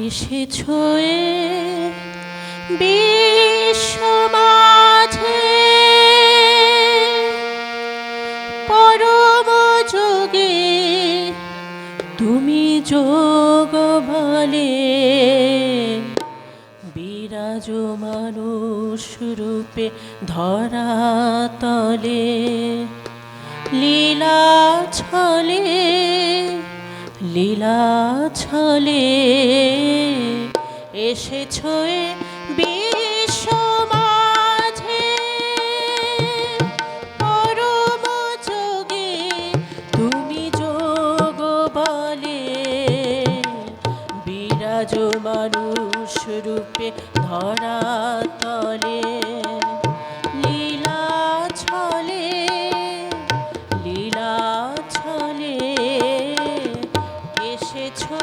এসেছো বিশ্ব মাঝে পরম যোগে তুমি যোগ বলে বিরাজ মানুষ রূপে ধরাতলে লীলা ছলে লীলা ছলে এসেছো বিশ্ব মাঝে পরম যোগে তুমি যোগ বলে বিরাজ মানুষ রূপে ধরাতলে লীলা ছলে লীলা ছলে এসেছো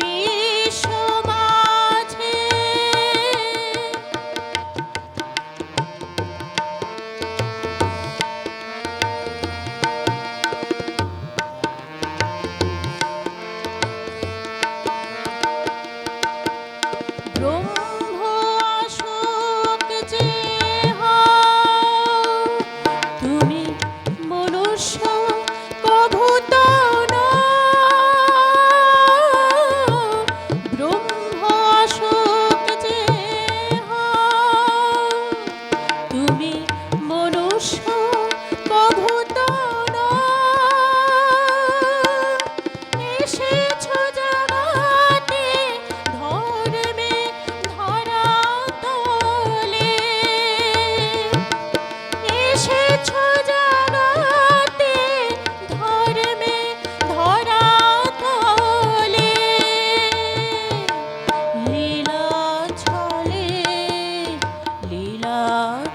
বিশ্ব মাঝে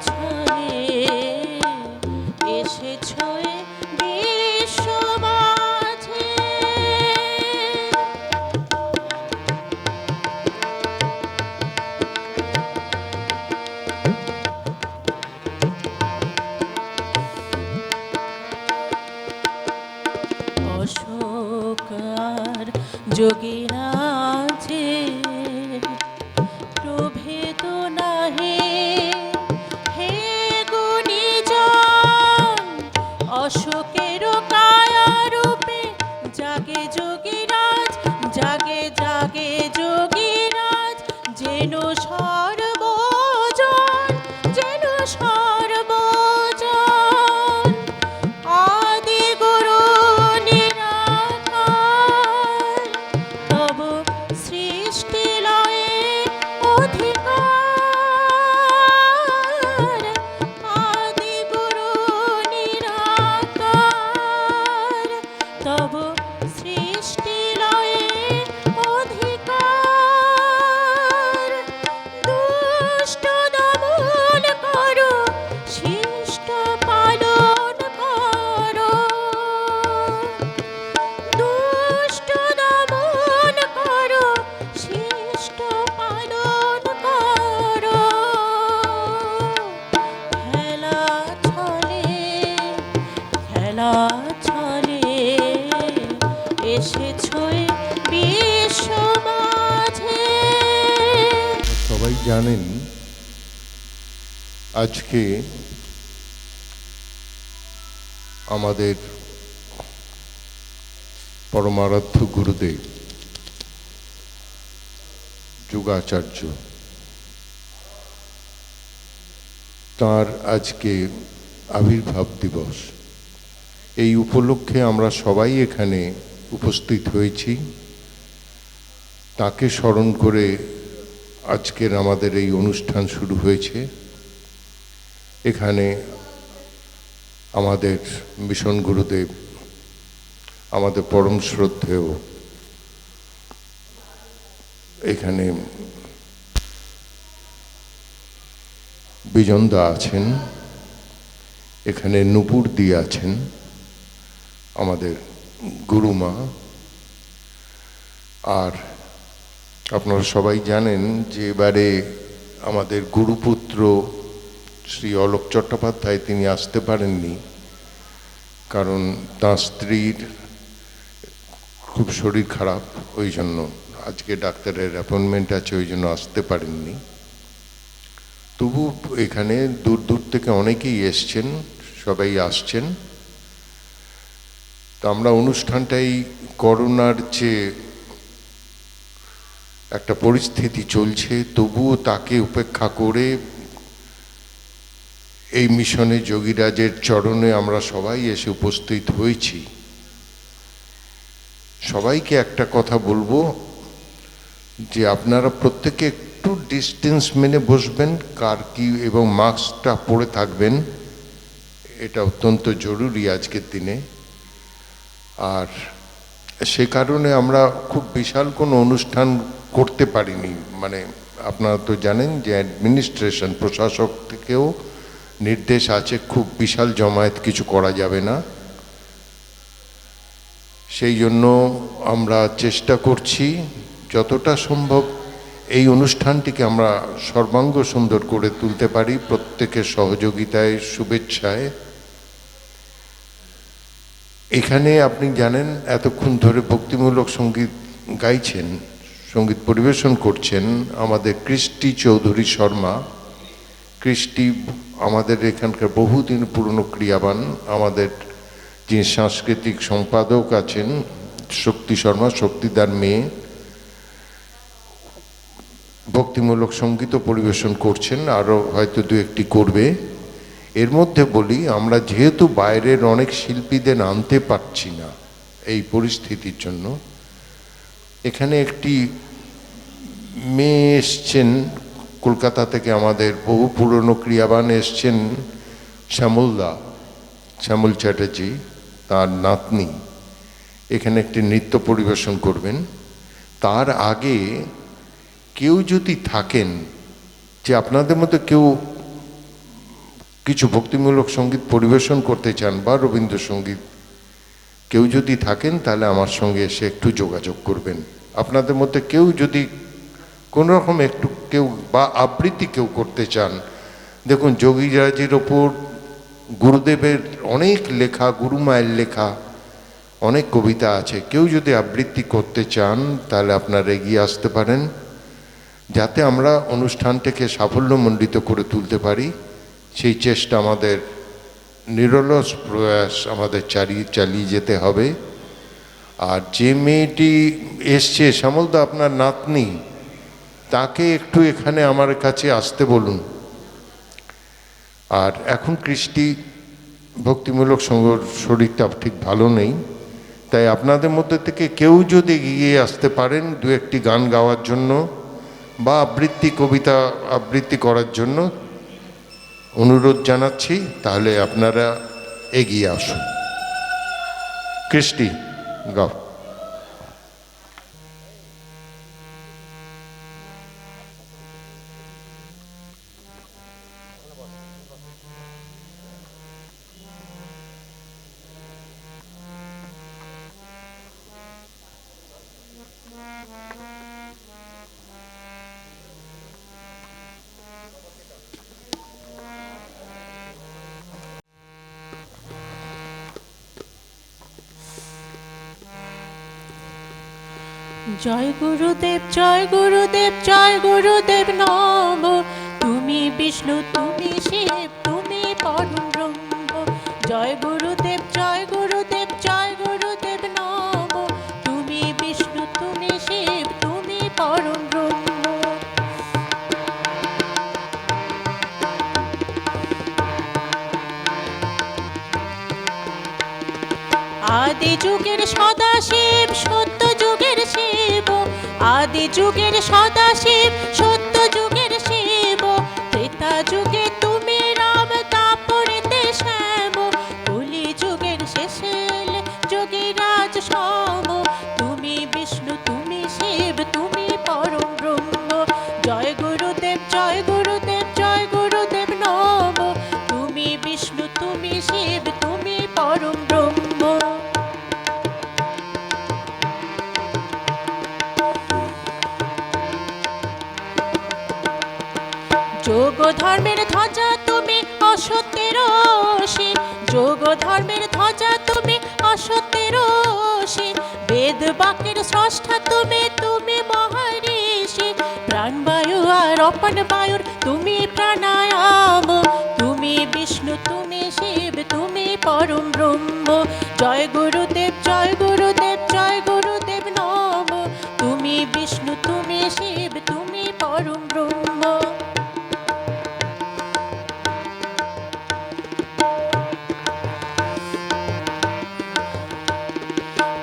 ছলে এসেছ এ বিশ্ব মাঝে। অশোক আর যোগীরাজের প্রভেদ নাহি হে গুণীজন। অশোকের কায়া রূপে জাগে যোগীরাজ, জাগে জাগে যোগীরাজ, যেন সর্বজন, যেন সর্বজন। আদি গুরু নিরাকার, তব সৃষ্টি লয়ে অধিকার। আদি গুরু নিরাকার, তব সৃষ্টি লয়ে অধিকার। দুষ্ট দমন করো, শিষ্ট পালন করো। দুষ্ট দমন করো, শিষ্ট পালন করো। খেলা ছলে, খেলা ছলে এসেছ এ বিশ্ব মাঝে। সবাই জানেন আজকে আমাদের পরমারাধ্য গুরুদেব যুগাচার্য, তার আজকে আবির্ভাব দিবস। এই উপলক্ষে আমরা সবাই এখানে উপস্থিত হয়েছি। তাকে স্মরণ করে আজকের আমাদের এই অনুষ্ঠান শুরু হয়েছে। এখানে আমাদের মিশন গুরুদেব, আমাদের পরম শ্রদ্ধেয় এখানে বিজনদা আছেন, এখানে নূপুর দি আছেন, আমাদের গুরুমা। আর আপনারা সবাই জানেন যে এবারে আমাদের গুরুপুত্র শ্রী অলোক চট্টোপাধ্যায় তিনি আসতে পারেননি, কারণ তাঁর স্ত্রীর খুব শরীর খারাপ, ওই জন্য আজকে ডাক্তারের অ্যাপয়েন্টমেন্ট আছে, ওই জন্য আসতে পারেননি। তবু এখানে দূর দূর থেকে অনেকেই এসছেন, সবাই আসছেন। তো আমরা অনুষ্ঠানটাই করোনার যে একটা পরিস্থিতি চলছে, তবুও তাকে উপেক্ষা করে এই মিশনে যোগীরাজের চরণে আমরা সবাই এসে উপস্থিত হয়েছি। সবাইকে একটা কথা বলবো যে আপনারা প্রত্যেকে একটু ডিস্টেন্স মেনে বসবেন, কার কি, এবং মাস্কটা পরে থাকবেন, এটা অত্যন্ত জরুরি আজকের দিনে। আর সে কারণে আমরা খুব বিশাল কোনো অনুষ্ঠান করতে পারিনি। মানে আপনারা তো জানেন যে অ্যাডমিনিস্ট্রেশন, প্রশাসক থেকেও নির্দেশ আছে খুব বিশাল জমায়েত কিছু করা যাবে না। সেই জন্য আমরা চেষ্টা করছি যতটা সম্ভব এই অনুষ্ঠানটিকে আমরা সর্বাঙ্গ সুন্দর করে তুলতে পারি, প্রত্যেকের সহযোগিতায়, শুভেচ্ছায়। এখানে আপনি জানেন এতক্ষণ ধরে ভক্তিমূলক সঙ্গীত গাইছেন, সঙ্গীত পরিবেশন করছেন আমাদের কৃষ্টি চৌধুরী শর্মা। কৃষ্টি আমাদের এখানকার বহুদিন পুরনো ক্রিয়াবান, আমাদের যিনি সাংস্কৃতিক সম্পাদক আছেন শক্তি শর্মা, শক্তিদার মেয়ে, ভক্তিমূলক সঙ্গীতও পরিবেশন করছেন, আরও হয়তো দু একটি করবে। এর মধ্যে বলি, আমরা যেহেতু বাইরের অনেক শিল্পীদের আনতে পারছি না এই পরিস্থিতির জন্য, এখানে একটি মেয়ে এসছেন কলকাতা থেকে, আমাদের বহু পুরনো ক্রিয়াবান এসছেন, শ্যামলদা, শ্যামল চ্যাটার্জি, তার নাতনি এখানে একটি নৃত্য পরিবেশন করবেন। তার আগে কেউ যদি থাকেন যে আপনাদের মধ্যে কেউ কিছু ভক্তিমূলক সঙ্গীত পরিবেশন করতে চান বা রবীন্দ্রসঙ্গীত, কেউ যদি থাকেন তাহলে আমার সঙ্গে এসে একটু যোগাযোগ করবেন। আপনাদের মধ্যে কেউ যদি কোনো রকম একটু কেউ বা আবৃত্তি কেউ করতে চান, দেখুন যোগীরাজের ওপর গুরুদেবের অনেক লেখা, গুরুমায়ের লেখা অনেক কবিতা আছে, কেউ যদি আবৃত্তি করতে চান তাহলে আপনারা এগিয়ে আসতে পারেন, যাতে আমরা অনুষ্ঠানটাকে সাফল্যমণ্ডিত করে তুলতে পারি। সেই চেষ্টা আমাদের নিরলস প্রয়াস আমাদের চালিয়ে যেতে হবে। আর যে মেয়েটি এসছে শ্যামলদা, আপনার নাতনি, তাকে একটু এখানে আমার কাছে আসতে বলুন। আর এখন কৃষ্টি ভক্তিমূলক শরীরটা ঠিক ভালো নেই, তাই আপনাদের মধ্যে থেকে কেউ যদি এগিয়ে আসতে পারেন দু একটি গান গাওয়ার জন্য বা আবৃত্তি, কবিতা আবৃত্তি করার জন্য অনুরোধ জানাচ্ছি, তাহলে আপনারা এগিয়ে আসুন। কৃষ্টি গাও। জয় গুরুদেব, জয় গুরুদেব, জয় গুরুদেব নম। তুমি বিষ্ণু, তুমি শিব, তুমি পরম ব্রহ্ম। জয় গুরুদেব, জয় গুরুদেব, জয় গুরুদেব নম। তুমি বিষ্ণু, তুমি শিব, তুমি পরম ব্রহ্ম। আদি যুগের সদাশিব, সত্য যুগের শিব। আদি যুগের সদাশিব, সত্য যুগের শিব। ত্রেতা যুগে তুমি রাম, তারপরেতে শ্যাম। কলি যুগের শেষে এলে যোগীরাজ সম। তুমি বিষ্ণু, তুমি শিব, তুমি পরম ব্রহ্ম। জয় গুরুদেব, জয় গুরুদেব, জয় গুরুদেব নম। তুমি বিষ্ণু, তুমি শিব, তুমি পরম ব্রহ্ম। যোগ ধর্মের ধ্বজা তুমি, অসত্যের রশি। যোগ ধর্মের ধ্বজা তুমি, অসত্যের রশি। বেদ বাক্যের স্রষ্টা তুমি, তুমি মহারিষি। প্রাণবায়ু আর অপান বায়ুর তুমি প্রাণায়াম। তুমি বিষ্ণু, তুমি শিব, তুমি পরম ব্রহ্ম। জয় গুরুদেব, জয় গুরুদেব, জয় গুরুদেব নম। তুমি বিষ্ণু, তুমি শিব, তুমি পরম ব্রহ্ম।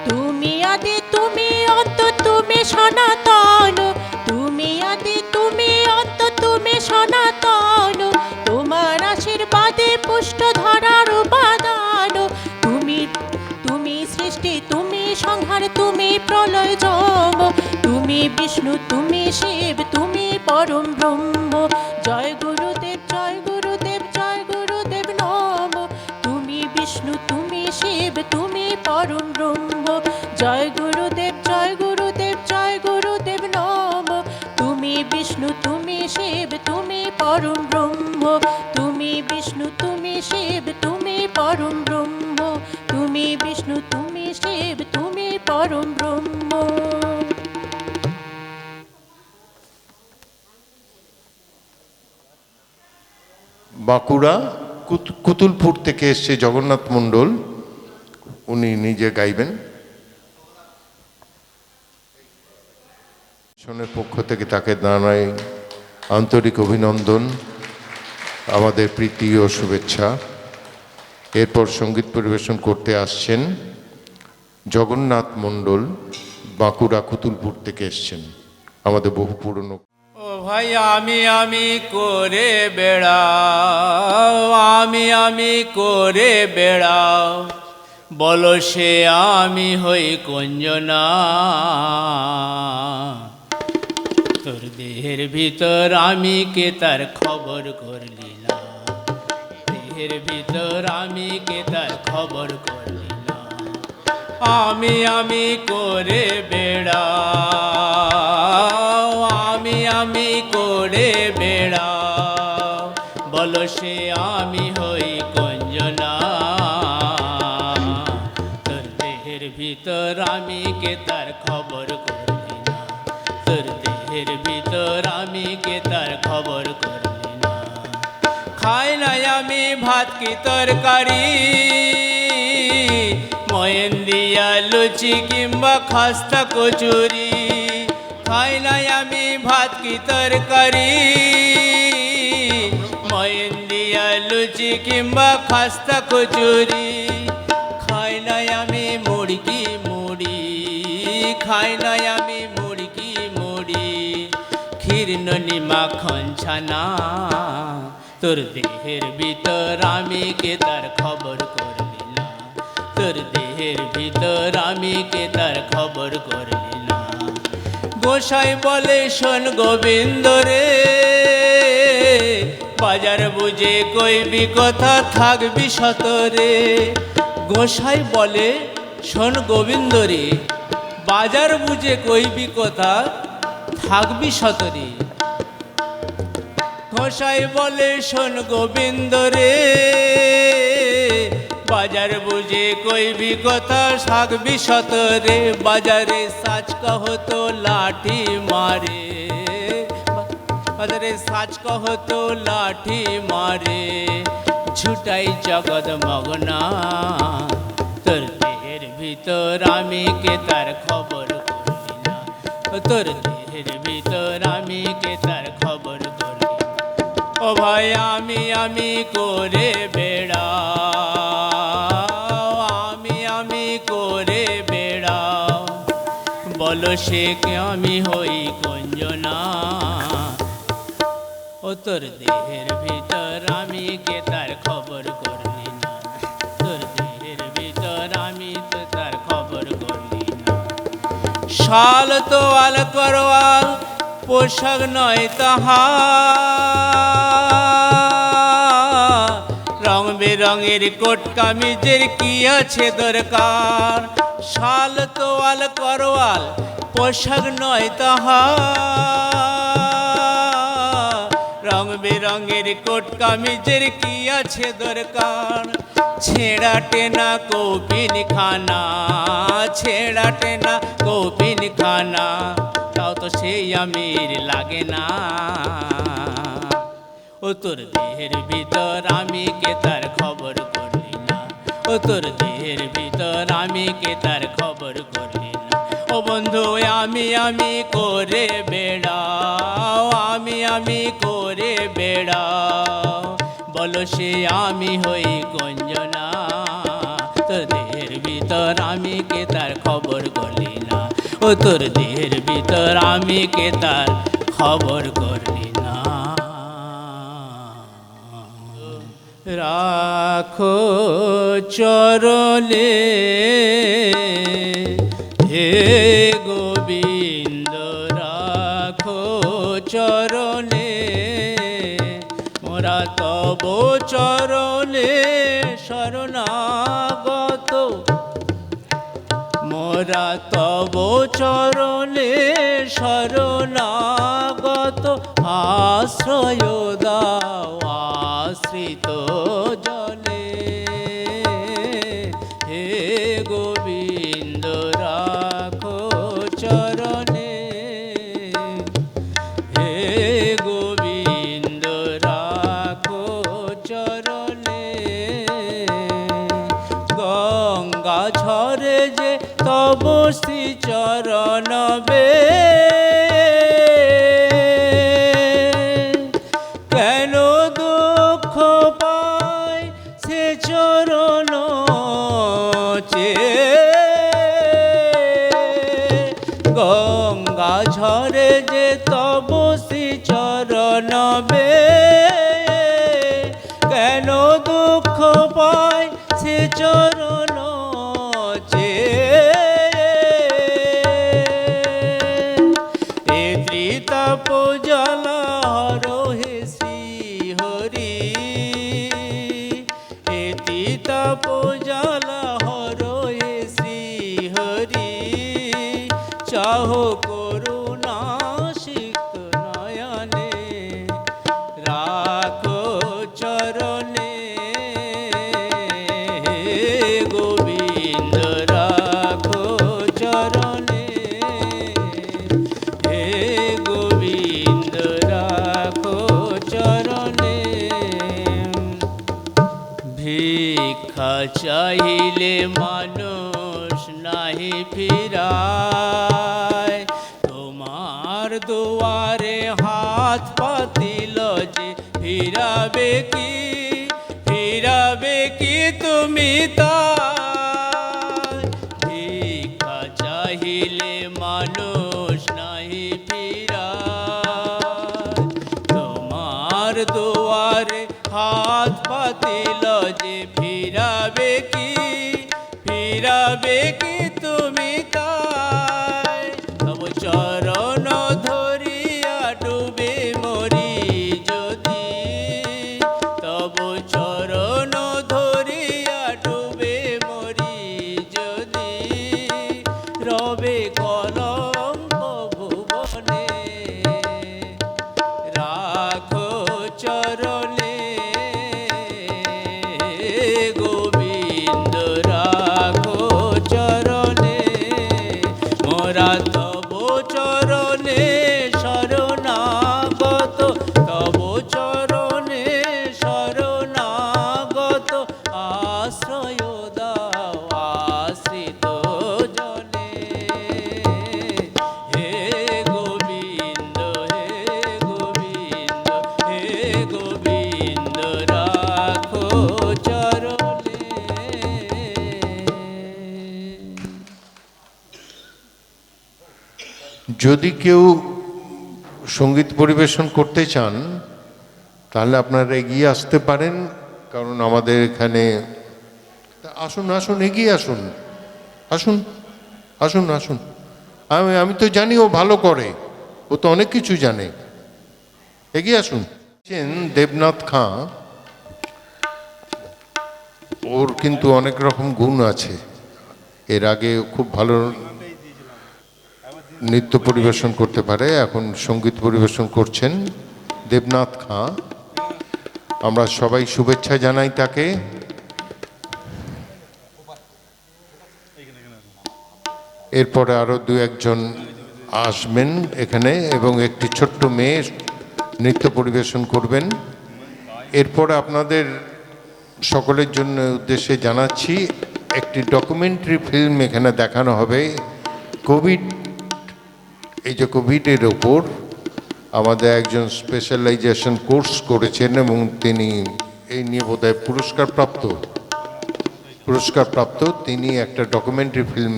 তুমি আদি, তুমি অন্ত, তুমি সনাতন। তুমি আদি, তুমি অন্ত, তুমি সনাতন। তোমার আশীর্বাদে পুষ্ট ধরার উপাদান। তুমি, তুমি সৃষ্টি, তুমি সংহার, তুমি প্রলয় যম। তুমি বিষ্ণু, তুমি শিব, তুমি পরম ব্রহ্ম। জয় গুরুদেব, জয় গুরুদেব, জয় গুরুদেব নম। তুমি বিষ্ণু, তুমি শিব, তুমি পরম ব্রহ্ম। জয় গুরুদেব, জয় গুরুদেব, জয় গুরুদেব নম। তুমি বিষ্ণু, তুমি শিব, তুমি পরম ব্রহ্ম। তুমি বিষ্ণু, তুমি শিব, তুমি পরম ব্রহ্ম। তুমি বিষ্ণু, তুমি শিব, তুমি পরম ব্রহ্ম। বাঁকুড়া কুতুলপুর থেকে এসছে জগন্নাথ মণ্ডল, উনি নিজে গাইবেন। শোনের পক্ষ থেকে তাকে জানাই আন্তরিক অভিনন্দন, আমাদের প্রীতি ও শুভেচ্ছা। এরপর সঙ্গীত পরিবেশন করতে আসছেন জগন্নাথ মণ্ডল, বাঁকুড়া কুতুলপুর থেকে এসছেন, আমাদের বহু পুরনো। ও ভাই আমি আমি করে বেড়াও, আমি আমি করে বেড়াও, বলো সে আমি হই কঞ্জনা। তোর দেহের ভিতর আমি কে তার খবর করলি না। দেহের ভিতর আমি কে তার খবর করলি না। আমি আমি করে বেড়াও, আমি করে বেড়াও, বলো সে আমি হই কঞ্জনা। তোর দেহের ভিতর আমি কে তার খবর করলি না, তোর দেহের ভিতর আমি কে তার খবর করলি না। খাই নাই আমি ভাত কি তরকারি, ময়ন দিয়া লুচি কিংবা খাস্তা কচুরি। খাই নাই আমি ভাত কি তরকারি, ময়ন দিয়া লুচি কিংবা খাস্তা কচুরি। খাই নাই আমি মুড়কি মুড়ি, খাই নাই আমি মুড়কি মুড়ি, ক্ষীরনি মাখন ছানা। তোর দেহের ভিতর আমি কে তার খবর করলি না, তোর দেহের ভিতর আমি কে তার খবর করলি না। গোসাই বলে শোন গোবিন্দ রে, বাজার বুঝে কইবি কথা থাকবি সতরে। গোসাই বলে শোন গোবিন্দ রে, বাজার বুঝে কইবি কথা থাকবি সতরে। গোসাই বলে শোন গোবিন্দ রে, বাজার বুঝে কইবি কথা থাকবি সতরে। বাজারে সাজ কহতো লাঠি মারে, বাজারে সাজ কহতো লাঠি মারে, ছুটাই জগৎ মগনা। তোর দেহের ভিতর আমি কে তার খবর করলি না, তোর দেহের ভিতর আমি কে তার খবর করলি না। ও ভাই আমি করে বেড়াও, আমি করে বেড়াও, বলো সে কে আমি হই কঞ্জনা। ও তোর দেহের ভিতর আমি কে তার খবর করলি না, তোর দেহের ভিতর আমি তো তার খবর করলি না। শাল তোয়াল করওয়াল পোশাক নয় তাহা, রং বেরঙের কোট কামিজের কি আছে দরকার। শাল তোয়াল করওয়াল পোশাক নয় তাহা, রং বেরঙের কোট কামিজের কি আছে দরকার। ছেঁড়া টেনা কৌপিন খানা, ছেঁড়া টেনা কৌপিন খানা, তাও তো সেই আমির লাগে না। ও তোর দেহের ভিতর আমি কে তার খবর করলি না, ও তোর দেহের ভিতর আমি কে তার খবর করলি না। ও বন্ধু আমি করে বেড়াও, আমি করে বেড়াও, বলো সে আমি হই গঞ্জনা। তোর দেহের ভিতর আমি কে তার খবর করলি না, ও তোর দেহের ভিতর আমি কে তার খবর করলি না। রাখো চরণে হে গোবিন্দ, রাখো চরণে মোরা তব চরণে শরণাগত, মোরা তব চরণে শরণাগত। আশ্রয় দাও আশ্রিত জনে, হে গোবিন্দ রাখো চরণে, হে গোবিন্দ রাখো চরণে। গঙ্গা ঝরে যে তব শ্রী চরণ বে, কেন দুঃখ পায় সে চরণ চে। গঙ্গা ঝরে যে তব শ্রী চরণ বে, কেন দুঃখ পায় সে চরণ চে। এ ত্রিতাপ জ্বালা হর হে শ্রী হরি, তাপ জ্বালা হরয়ে শ্রী হরি চাহ করুণা সিক্ত নয়নে রাখো চরণে গোবিন্দ রাখো চরণে হে গোবিন্দ রাখো চরণে ভিক্ষা চাইলে মানুষ নাহি ফিরায় তোমার দুয়ারে হাত পাতিল যে ফিরাবে কি তুমি তাই ভিক্ষা চাইলে মানুষ নাহি ফিরায় তোমার দুয়ারে হাত পাতিল যে ফিরাবে কি তুমি তাই তব চরণ ধরিয়া ডুবে মরি যদি তব চরণ ধরিয়া ডুবে মরি যদি রবে কলঙ্ক ভুবনে রাখো চরণে গোবিন্দ রাখো চরণে মোরা তব চরণে শরণাগত তব চরণে শরণাগত আশ্রয় দাও আশ্রিত জনে হে গোবিন্দ হে গোবিন্দ হে গোবিন্দ রাখো চরণে যদি কেউ সঙ্গীত পরিবেশন করতে চান তাহলে আপনারা এগিয়ে আসতে পারেন, কারণ আমাদের এখানে আসুন আসুন এগিয়ে আসুন আসুন আসুন আসুন আমি তো জানি ও ভালো করে, ও তো অনেক কিছু জানে। এগিয়ে আসুন। দেবনাথ খাঁ, ওর কিন্তু অনেক রকম গুণ আছে। এর আগে খুব ভালো নৃত্য পরিবেশন করতে পারে, এখন সঙ্গীত পরিবেশন করছেন দেবনাথ খাঁ। আমরা সবাই শুভেচ্ছা জানাই তাকে। এরপরে আরো দু একজন আসবেন এখানে এবং একটি ছোট্ট মেয়ে নৃত্য পরিবেশন করবেন। এরপরে আপনাদের সকলের জন্য উদ্দেশ্যে জানাচ্ছি একটি ডকুমেন্টারি ফিল্ম এখানে দেখানো হবে কোভিডের ওপর। আমাদের একজন স্পেশালাইজেশন কোর্স করেছেন এবং তিনি এই নিয়ে বোধহয় পুরস্কারপ্রাপ্ত তিনি একটা ডকুমেন্টারি ফিল্ম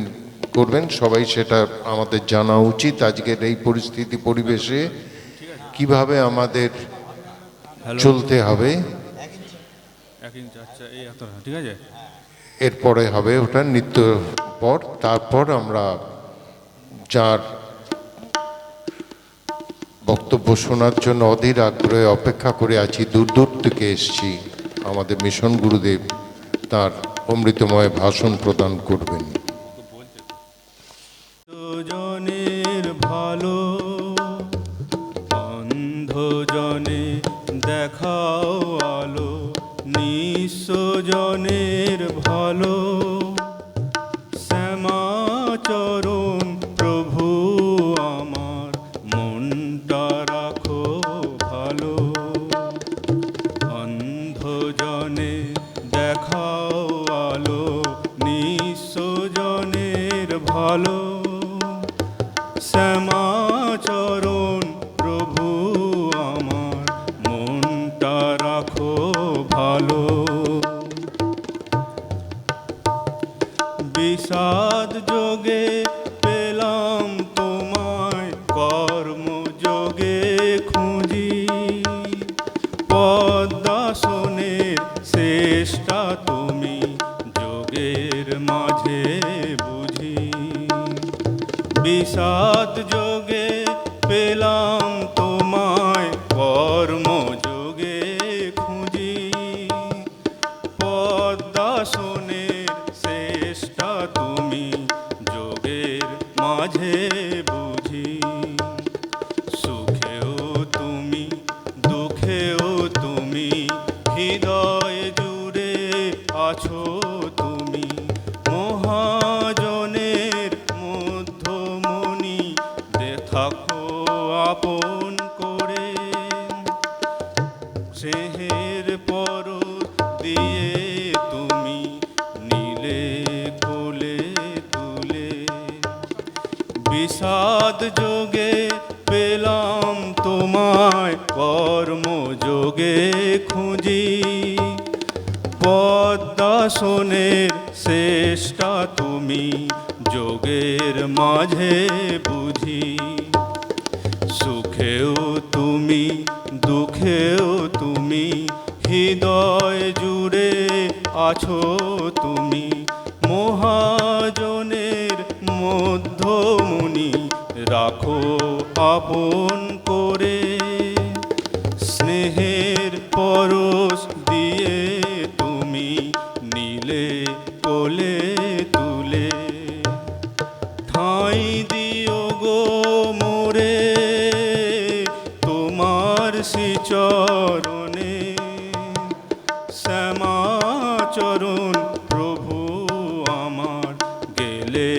করবেন। সবাই সেটা আমাদের জানা উচিত আজকের এই পরিবেশে কিভাবে আমাদের চলতে হবে। ঠিক আছে, এরপরে হবে ওটা নৃত্য পর, তারপর আমরা যার বক্তব্য শোনার জন্য অধীর আগ্রহে অপেক্ষা করে আছি, দূর দূর থেকে এসছি, আমাদের মিশন গুরুদেব তার অমৃতময় ভাষণ প্রদান করবেন। জনের ভালো অন্ধজনে দেখাও আলো, নিঃস্বজনের ভালো শ্যামাচরণ প্রভু আমার মনটা রাখো ভালো। অন্ধজনে দেখাও আলো, নিঃস্বজনের ভালো শ্যামাচরণ প্রভু আমার মনটা রাখো ভালো। বিষাদ যোগে পেলাম তোমায়, কর্মযোগে খুঁজি পদ্মাসনের শ্রেষ্ঠা তুমি যোগের মাঝে বুঝি। বিষাদ যোগে পেলাম তোমায়, কর্মযোগে খুঁজি পদ্মাসনের হৃদয় জুড়ে আছো তুমি, মহাজনের মধ্যমণি থাকো আপন করে। স্নেহের পরশ দিয়ে তুমি নীলে কোলে তুলে, বিষাদ যোগে পেলাম তোমায়, কর্মযোগে খুঁজি। পদ্মাসনের শ্রেষ্ঠা তুমি, যোগের মাঝে বুঝি। সুখেও তুমি দুঃখেও তুমি, হৃদয় জুড়ে আছো তুমি, মহাজনের মধ্যমণি রাখো আপন করে। স্নেহের পরশ দিয়ে তুমি নীলে কোলে তুলে, ঠাঁই দিও গো মোরে তোমার শ্রীচরণে। শ্যামাচরণ প্রভু আমার, গেলে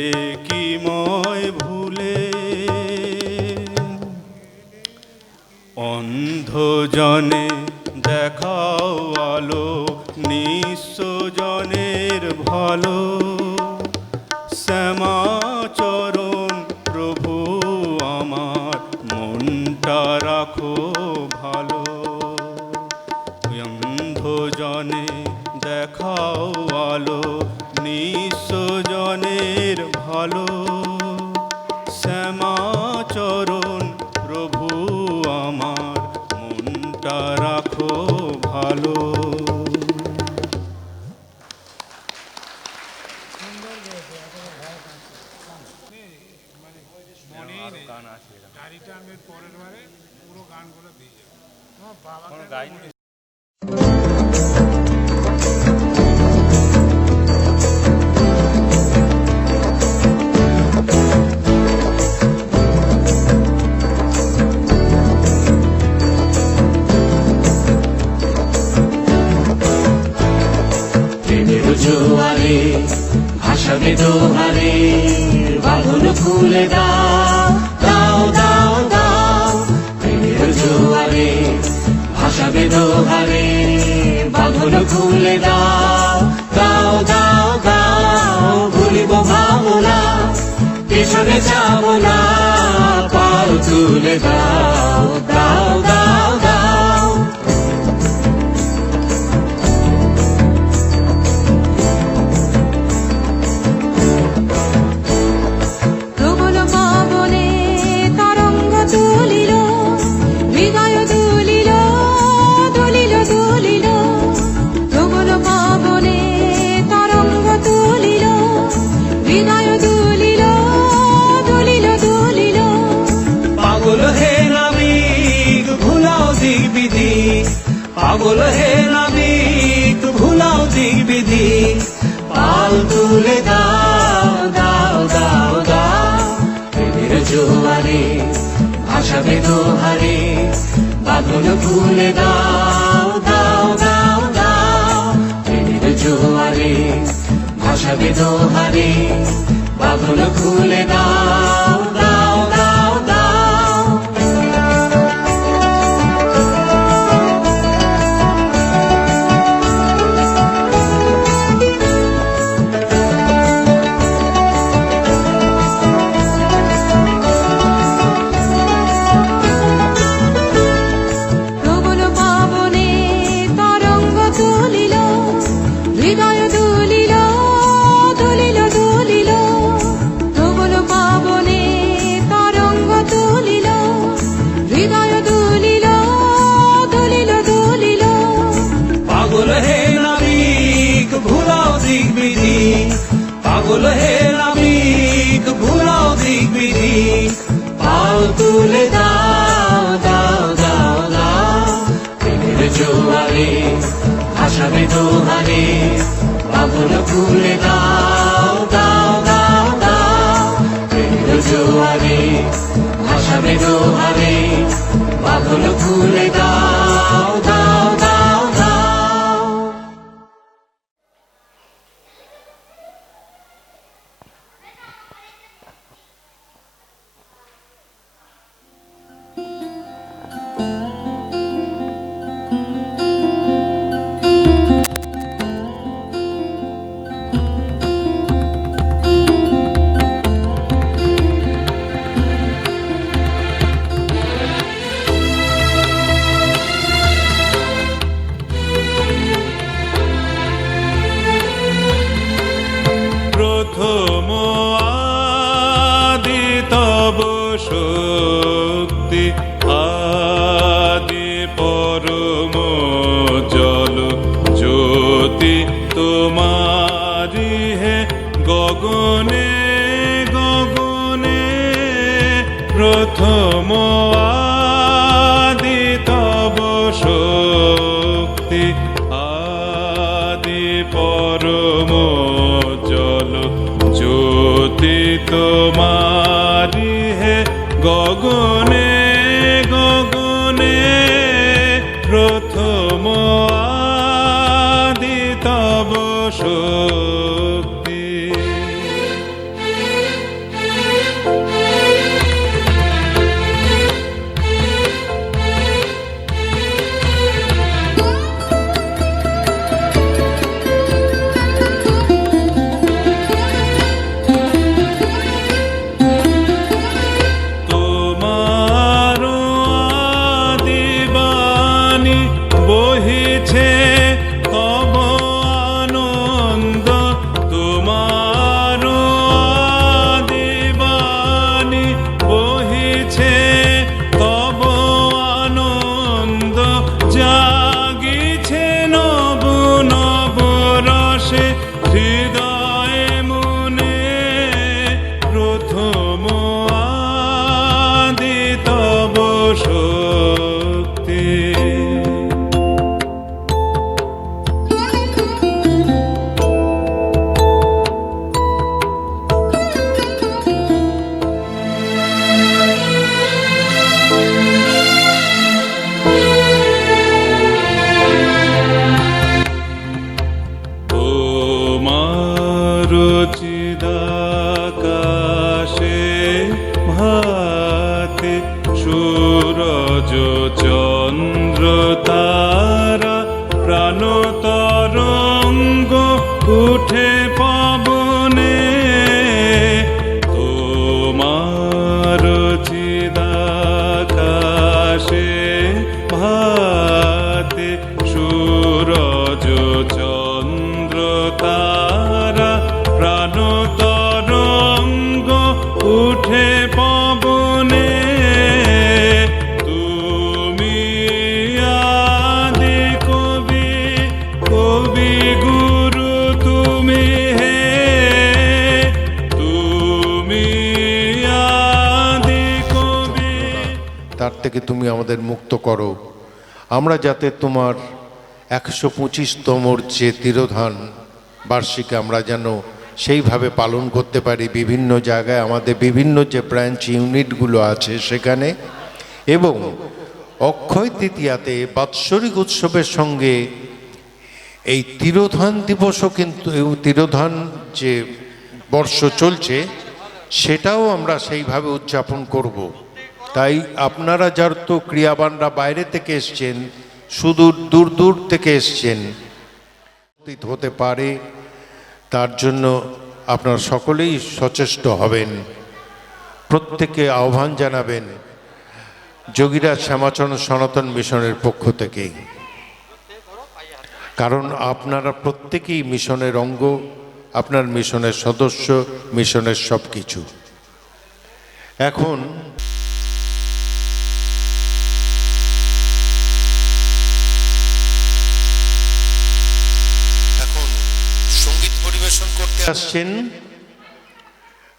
কি ময় ভুলে। অন্ধজনে দেখাও আলো, নিঃস্ব জনের ভালো। শ্যামাচরণ প্রভু আমার, মনটা রাখো ভালো। অন্ধজনে দেখাও আলো, নিঃস্ব জনের ভালো। শ্যামাচরণ প্রভু আমার, মনটা রাখো ভালো। গাড়িটা আমি পরের বারে পুরো গানগুলো দিয়ে যাবো। প্রেমের জোয়ারে ভাসাবে দোহারে, বাঁধন খুলে দাও দাও দাও দাও। প্রেমের জোয়ারে ভাসাবে দোহারে, বাঁধন খুলে দাও দাও দাও দাও। ভুলিব ভাবনা পেছনে যাব না, পাল তুলে দাও দাও দাও দাও। প্রবল পাবনে তরঙ্গ তুলিল, হৃদয় দুলিল দুলিল দুলিল। প্রবল পাবনে তরঙ্গ তুলিল, হৃদয় দুলিল দুলিল দুলিল। পাগল হে নাবিক ভুলাও দিক বিধি, পাগল হে নাবিক ভুলাও দিক বিধি। পাল তুলে দাও দাও দাও দাও। প্রেমের জোয়ারে ভাসাবে দোহারে, বাঁধন খুলে দাও দাও দাও দাও। প্রেমের জোয়ারে ভাসাবে দোহারে, বাঁধন খুলে দাও দাও দাও দাও। প্রবল পাবনে তরঙ্গ তুলিল, হৃদয় দুলিল দুলিল দুলিল। প্রবল পাবনে তরঙ্গ তুলিল, হৃদয় দুলিল দুলিল দুলিল। পাগল হে নাবিক ভুলাও দিক বিধি, পাগল হে নাবিক ভুলাও দিক বিধি। পাল তুলে দাও দাও দাও দাও। প্রেমের জোয়ারে ভাসাবে দোহারে, বাঁধন খুলে দাও দাও দাও দাও। প্রেমের জোয়ারে ভাসাবে দোহারে, বাঁধন খুলে দাও দাও দাও দাও। জ্যোতি তোমারি হে গগনে গগনে প্রথম আদি তব শক্তি আদি পরম জল জ্যোতি তোমারি হে গগনে গগনে প্রথম আদি তব শক্তি। তোমার আদি বাণী বহিছে তব আনন্দ, তোমার আদি বাণী বহিছে তব আনন্দ, জাগিছে নব নব রসে হৃদয়ে মনে প্রথম আদি তব শক্তি। তোমার চিদাকাশে ভাতে সূরজ চন্দ্র তারা প্রাণ তরঙ্গ উঠে পবনে, তোমার চিদাকাশে ভাতে সূরজ চন্দ্র তারা প্রাণ তরঙ্গ উঠে পবনে, তুমি আদি কবি কবি গুরু তুমি হে, তুমি আদি কবি। তার থেকে তুমি আমাদের মুক্ত করো, আমরা যাতে তোমার 125তমর যে তিরোধান বার্ষিকী আমরা যেন সেইভাবে পালন করতে পারি বিভিন্ন জায়গায়, আমাদের বিভিন্ন যে ব্রাঞ্চ ইউনিটগুলো আছে সেখানে, এবং অক্ষয় তৃতীয়াতে বাৎসরিক উৎসবের সঙ্গে এই তিরোধান দিবসও কিন্তু তিরোধান যে বর্ষ চলছে সেটাও আমরা সেইভাবে উদযাপন করব। তাই আপনারা যার তো ক্রিয়াবানরা বাইরে থেকে এসছেন, সুদূর দূর দূর থেকে এসছেন, হতে পারে তার জন্য আপনারা সকলেই সচেষ্ট হবেন, প্রত্যেকে আহ্বান জানাবেন যোগীরাজ শ্যামাচরণ সনাতন মিশনের পক্ষ থেকে, কারণ আপনারা প্রত্যেকেই মিশনের অঙ্গ, আপনার মিশনের সদস্য, মিশনের সব কিছু। এখন সঙ্গীত পরিবেশন করতে আসছেন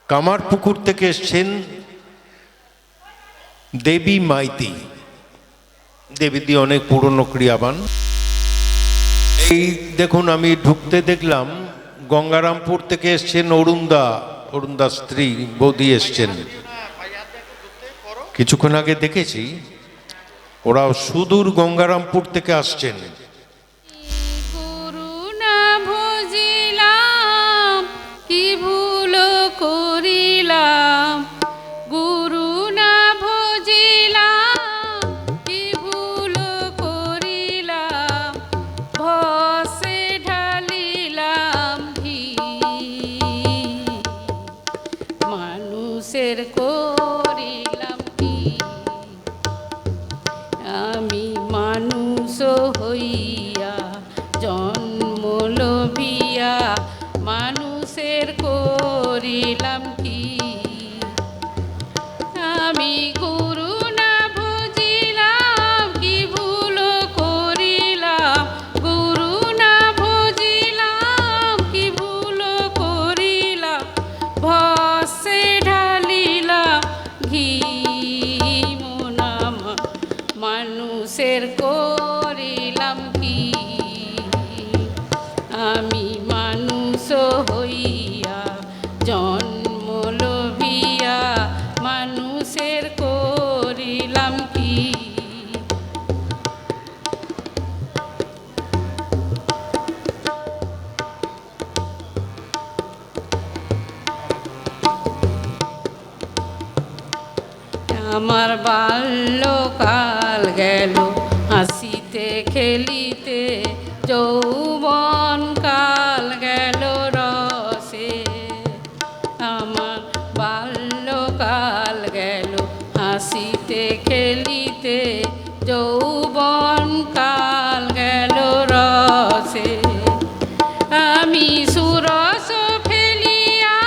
কামারপুকুর থেকে এসছেন দেবী মাইতি। দেবীদি অনেক পুরনো ক্রিয়াবান। এই দেখুন আমি ঢুকতে দেখলাম গঙ্গারামপুর থেকে এসছেন অরুণদা স্ত্রী বৌদি এসছেন, কিছুক্ষণ আগে দেখেছি ওরাও সুদূর গঙ্গারামপুর থেকে আসছেন। গুরু না ভজিলাম কি ভুল করিলাম, গুরু না ভজিলাম কি ভুল করিলাম, ভসে ঢালিলাম ঘি মানুষের করিলাম কি, আমি মানুষ হইয়া জন্ম লোভিয়া মানুষের করিলাম কি, আমি গুরু না বুঝিলাম কি ভুল করিলাম, গুরু না বুঝি আমি মানুষ হইয়া জন্ম লভিয়া মানুষের করিলাম কি। আমার বাল্যকাল গেল হাসিতে খেলিতে, যৌবন কাল গেল রসে। আমার বাল্যকাল গেল হাসিতে খেলিতে, যৌবন কাল গেল রসে। আমি সুরস ফেলিয়া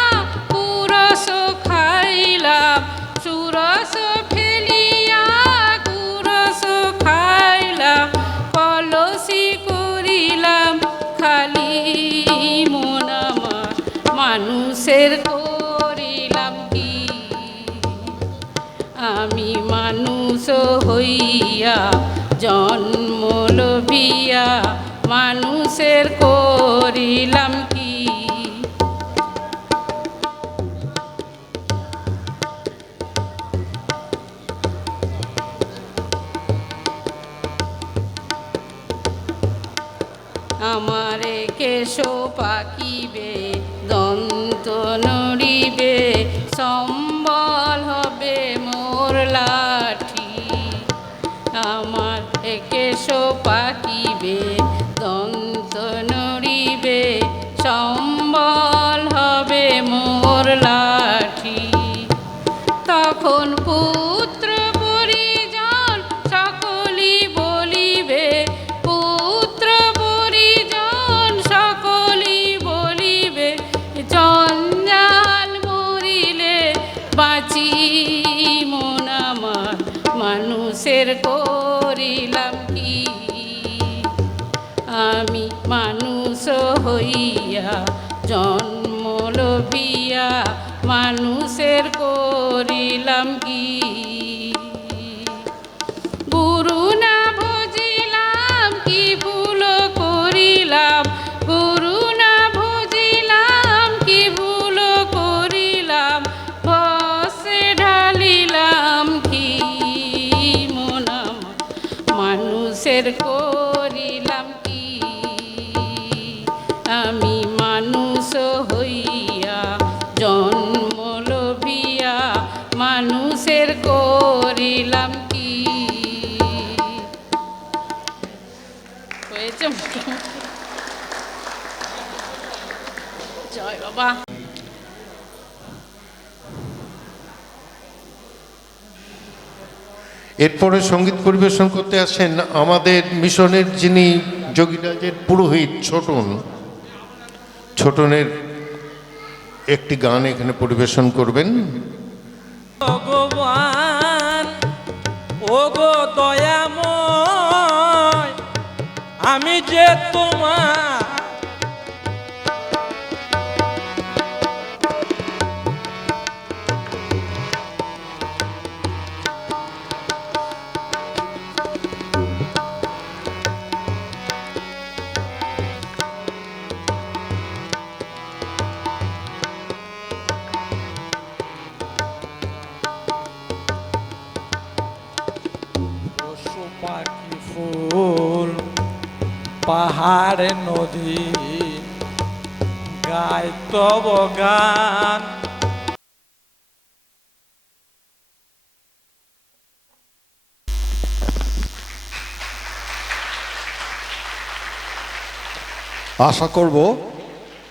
পুরস খাইলাম, সুরস ফেলিয়া কুরস খাইলাম, কলসি করিলাম খালি মন আমার মানুষের করিলাম কি। আমি মানুষ হইয়া জন্ম লভিয়া মানুষের করিলাম কি। আমারে কেশ পাকিবে, দন্ত নড়িবে, সম্বল হবে মোর লাঠি। আমার কেশ পাকিবে, দন্ত নড়িবে, সম্বল হবে মোর লাঠি। তখন পুত্র পরিজন সকলি বলিবে, পুত্র পরিজন সকলি বলিবে, জঞ্জাল মরিলে বাঁচি মন আমার মানুষের করিলাম কি। আমি মানুষ হইয়া জন্ম লভিয়া মানুষের করিলাম কি। গুরু না ভজিলাম কি ভুল করিলাম, গুরু না ভজিলাম কি ভুল করিলাম, বসে ঢালিলাম কি মন আমার মানুষের করিলাম কি। আমি মানুষ হইয়া জন্ম লভিয়া মানুষের করিলাম কি। হয়েছে? জয় বাবা। এরপরে সঙ্গীত পরিবেশন করতে আসেন আমাদের মিশনের যিনি যোগীরাজের পুরোহিত ছোটন। ছোটনের একটি গান এখানে পরিবেশন করবেন। ভগবান ও গো দয়াময়, আমি যে তোমার পশু পাখি ফুল পাহাড় নদী গায় তব গান। আশা করব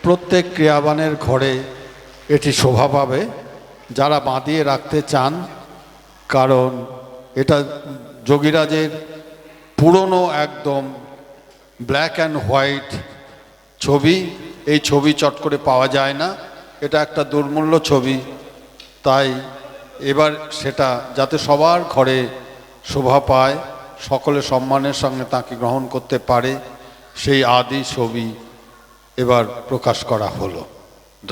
প্রত্যেক ক্রিয়াবানের ঘরে এটি শোভা পাবে, যারা বাঁধিয়ে রাখতে চান, কারণ এটা যোগীরাজের পুরনো একদম ব্ল্যাক অ্যান্ড হোয়াইট ছবি। এই ছবি চট করে পাওয়া যায় না, এটা একটা দুর্মূল্য ছবি। তাই এবার সেটা যাতে সবার ঘরে শোভা পায়, সকলে সম্মানের সঙ্গে তাকে গ্রহণ করতে পারে, সেই আদি ছবি এবার প্রকাশ করা হলো।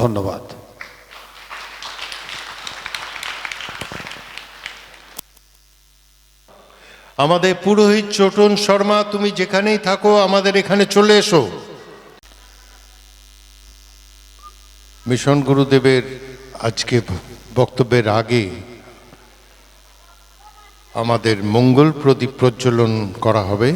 ধন্যবাদ। আমাদের পুরোহিত ছোটন শর্মা, তুমি যেখানেই থাকো আমাদের এখানে চলে এসো। মিশন গুরুদেবের আজকে বক্তব্যের আগে আমাদের মঙ্গল প্রদীপ প্রজ্বলন করা হবে।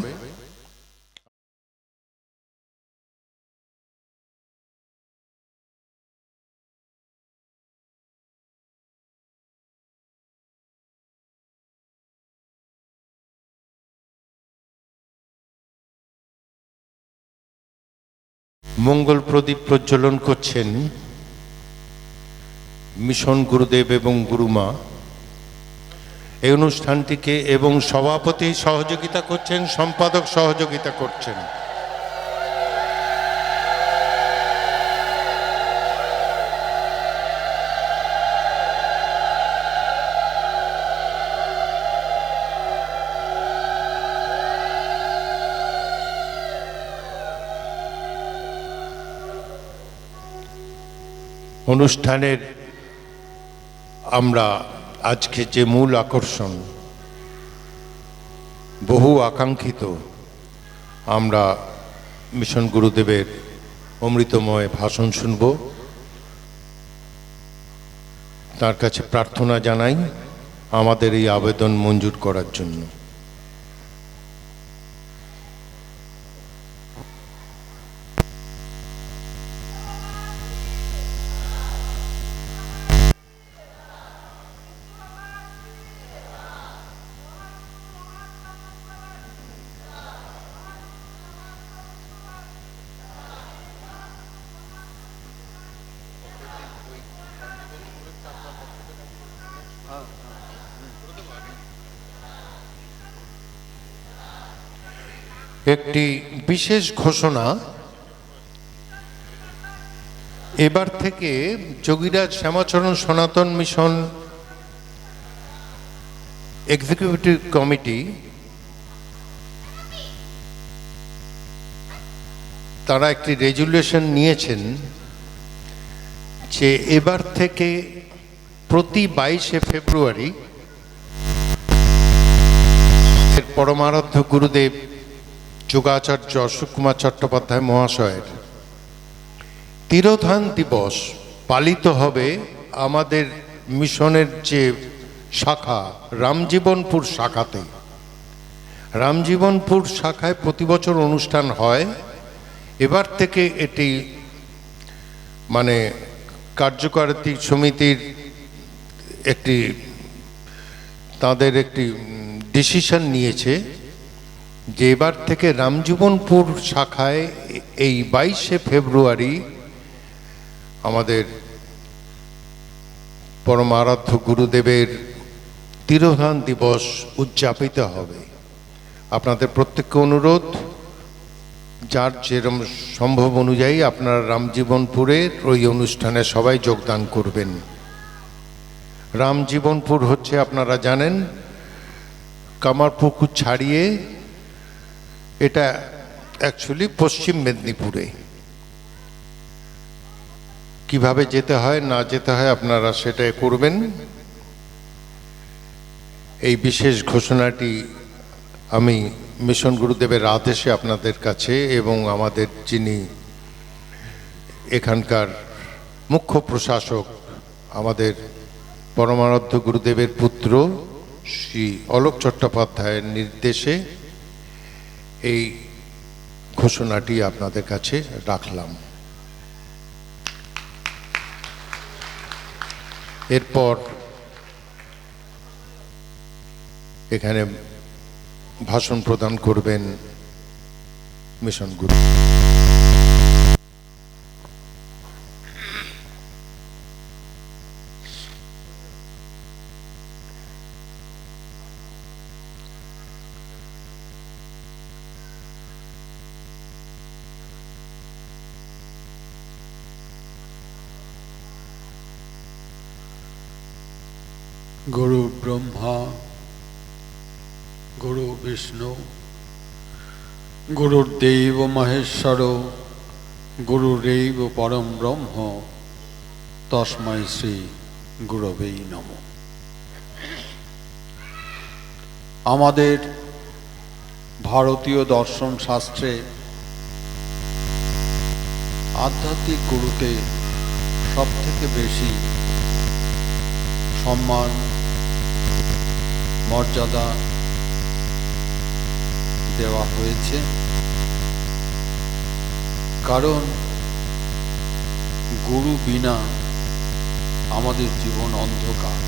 মঙ্গল প্রদীপ প্রজ্বলন করছেন মিশন গুরুদেব এবং গুরুমা। এই অনুষ্ঠানটিকে এবং সভাপতি সহযোগিতা করছেন, সম্পাদক সহযোগিতা করছেন। অনুষ্ঠানের আমরা আজকে যে মূল আকর্ষণ, বহু আকাঙ্ক্ষিত, আমরা মিশন গুরুদেবের অমৃতময় ভাষণ শুনব। তার কাছে প্রার্থনা জানাই আমাদের এই আবেদন মঞ্জুর করার জন্য। একটি বিশেষ ঘোষণা, এবার থেকে যোগীরাজ শ্যামাচরণ সনাতন মিশন এক্সিকিউটিভ কমিটি তারা একটি রেজুলেশন নিয়েছেন যে এবার থেকে প্রতি 22শে ফেব্রুয়ারি পরমারাধ্য গুরুদেব যোগাচার্য অশোক কুমার চট্টোপাধ্যায় মহাশয়ের তিরোধান দিবস পালিত হবে আমাদের মিশনের যে শাখা রামজীবনপুর শাখাতে। রামজীবনপুর শাখায় প্রতি বছর অনুষ্ঠান হয়। এবার থেকে এটি মানে কার্যকারিতা সমিতির একটি তাদের একটি ডিসিশন নিয়েছে যে এবার থেকে রামজীবনপুর শাখায় এই 22শে ফেব্রুয়ারি আমাদের পরম আরাধ্য গুরুদেবের তিরোধান দিবস উদযাপিত হবে। আপনাদের প্রত্যেককে অনুরোধ, যার যেরকম সম্ভব অনুযায়ী আপনারা রামজীবনপুরের ওই অনুষ্ঠানে সবাই যোগদান করবেন। রামজীবনপুর হচ্ছে আপনারা জানেন কামারপুকুর ছাড়িয়ে, এটা অ্যাকচুয়ালি পশ্চিম মেদিনীপুরে। কিভাবে যেতে হয় না যেতে হয় আপনারা সেটা করবেন। এই বিশেষ ঘোষণাটি আমি মিশন গুরুদেবের আদেশে আপনাদের কাছে এবং আমাদের যিনি এখানকার মুখ্য প্রশাসক আমাদের পরমারাধ্য গুরুদেবের পুত্র শ্রী অলোক চট্টোপাধ্যায়ের নির্দেশে এই ঘোষণাটি আপনাদের কাছে রাখলাম। এরপর এখানে ভাষণ প্রদান করবেন মিশন গুরু। গুরু ব্রহ্মা, গুরু বিষ্ণু, গুরুদেব মহেশ্বর, গুরুরেব পরম ব্রহ্ম, তস্মৈ শ্রী গুরবে নমঃ। আমাদের ভারতীয় দর্শন শাস্ত্রে আধ্যাত্মিক গুরুকে সব থেকে বেশি সম্মান মর্যাদা দেওয়া হয়েছে, কারণ গুরু বিনা আমাদের জীবন অন্ধকার।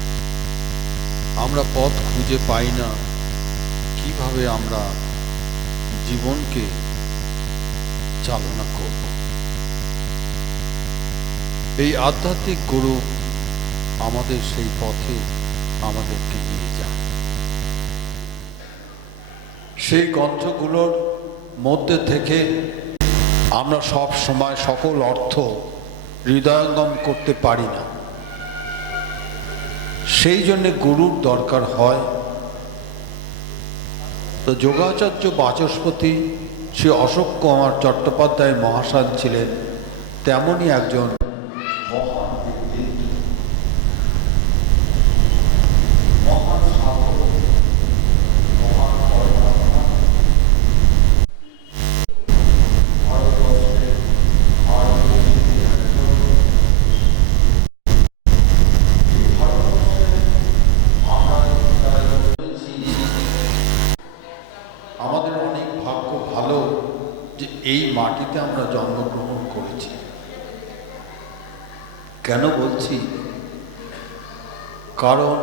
আমরা পথ খুঁজে পাই না কিভাবে আমরা জীবনকে চালনা করব। এই আধ্যাত্মিক গুরু আমাদের সেই পথে আমাদেরকে নিয়ে যায়। সেই গ্রন্থগুলোর মধ্যে থেকে আমরা সব সময় সকল অর্থ হৃদয়ঙ্গম করতে পারি না, সেই জন্যে গুরুর দরকার হয়। তো যোগাচার্য বাচস্পতি শ্রী অশোক কুমার চট্টোপাধ্যায় মহাশয় ছিলেন তেমনই একজন মহান ব্যক্তিত্ব, মহান সাধক, মহান পরমাত্মা। ভারতবর্ষের আমাদের অনেক ভাগ্য ভালো যে এই মাটিতে আমরা জন্মগ্রহণ করেছি। কেন বলছি? কারণ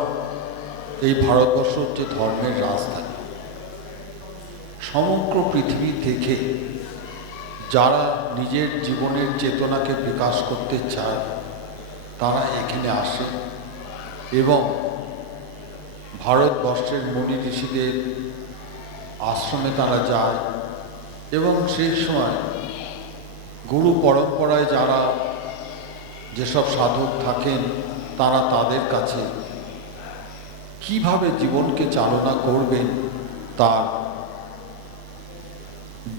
এই ভারতবর্ষ হচ্ছে ধর্মের রাজধানী। সমগ্র পৃথিবী থেকে যারা নিজের জীবনের চেতনাকে বিকাশ করতে চায় তারা এখানে আসে এবং ভারতবর্ষের মুনি ঋষিদের আশ্রমে তারা যায় এবং সেই সময় গুরু পরম্পরায় যারা যেসব সাধক থাকেন তারা তাদের কাছে কিভাবে জীবনকে চালনা করবেন তার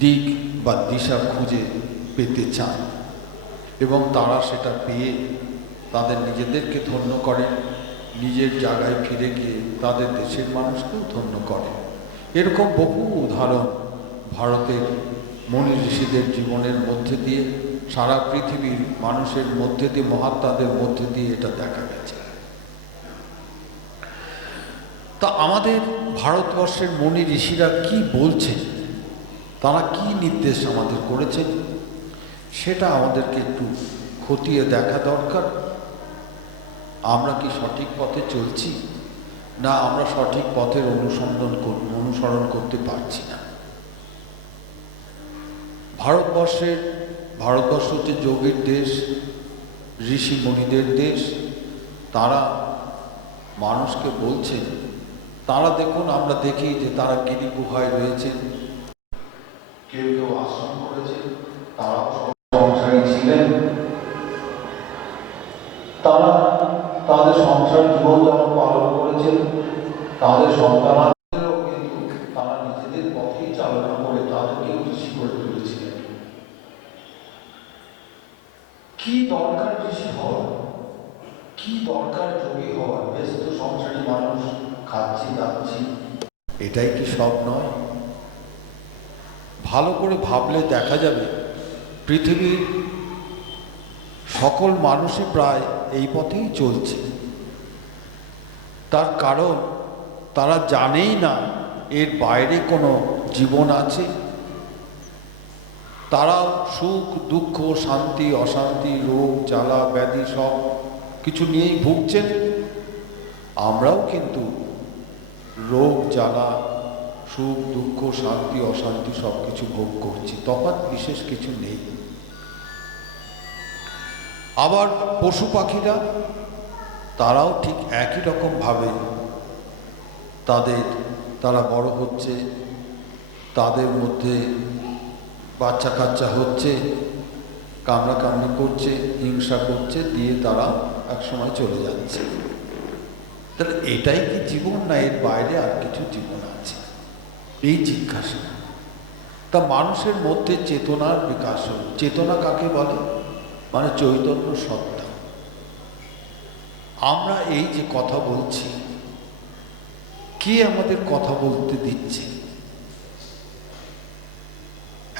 দিক বা দিশা খুঁজে পেতে চান এবং তারা সেটা পেয়ে তাদের নিজেদেরকে ধন্য করেন, নিজের জায়গায় ফিরে গিয়ে তাদের দেশের মানুষকেও ধন্য করেন। এরকম বহু উদাহরণ ভারতের মুনি ঋষিদের জীবনের মধ্যে দিয়ে, সারা পৃথিবীর মানুষের মধ্যে দিয়ে, মহাত্মাদের মধ্যে দিয়ে এটা দেখা গেছে। তা আমাদের ভারতবর্ষের মুনি ঋষিরা কি বলছেন, তারা কি নির্দেশ আমাদের করেছেন, সেটা আমাদেরকে একটু খতিয়ে দেখা দরকার। আমরা কি সঠিক পথে চলছি না আমরা সঠিক পথের অনুসরণ করতে পারছি না। ভারতবর্ষ হচ্ছে যোগীর দেশ, ঋষি মুনিদের দেশ। তারা মানুষকে বলছেন, তারা দেখুন, আমরা দেখি যে তারা গিরি গুহায় রয়েছেন, কেউ কেউ আশ্রম করেছেন, তারাও সংসারী ছিলেন। তারা তাদের সংসার জীবনযাপন পালন করেছেন, তাদের সন্তানদেরও কিন্তু তারা নিজেদের পথেই চালনা করে তাদেরকেও ঋষি করে তুলেছিলেন। কি দরকার ঋষি হওয়ার, কি দরকার যোগী হওয়ার? বেশ তো সংসারী মানুষ, খাচ্ছি দাচ্ছি, এটাই কি সব নয়? ভালো করে ভাবলে দেখা যাবে পৃথিবীর সকল মানুষই প্রায় এই পথেই চলছে। তার কারণ তারা জানেই না এর বাইরে কোনো জীবন আছে। তারাও সুখ দুঃখ, শান্তি অশান্তি, রোগ জ্বালা ব্যাধি সব কিছু নিয়েই ভুগছেন। আমরাও কিন্তু রোগ জ্বালা, সুখ দুঃখ, শান্তি অশান্তি সব কিছু ভোগ করছি, তফাৎ বিশেষ কিছু নেই। আবার পশু পাখিরা তারাও ঠিক একই রকম ভাবে তারা বড় হচ্ছে, তাদের মধ্যে বাচ্চা কাচ্চা হচ্ছে, কামড়াকামড়ি করছে, হিংসা করছে, দিয়ে তারা একসময় চলে যাচ্ছে। তাহলে এটাই কি জীবন, না এর বাইরে আর কিছু জীবন আছে? এই জিজ্ঞাসা। তা মানুষের মধ্যে চেতনার বিকাশ হল। চেতনা কাকে বলে? মানে চৈতন্য সত্তা। আমরা এই যে কথা বলছি, কে আমাদের কথা বলতে দিচ্ছে?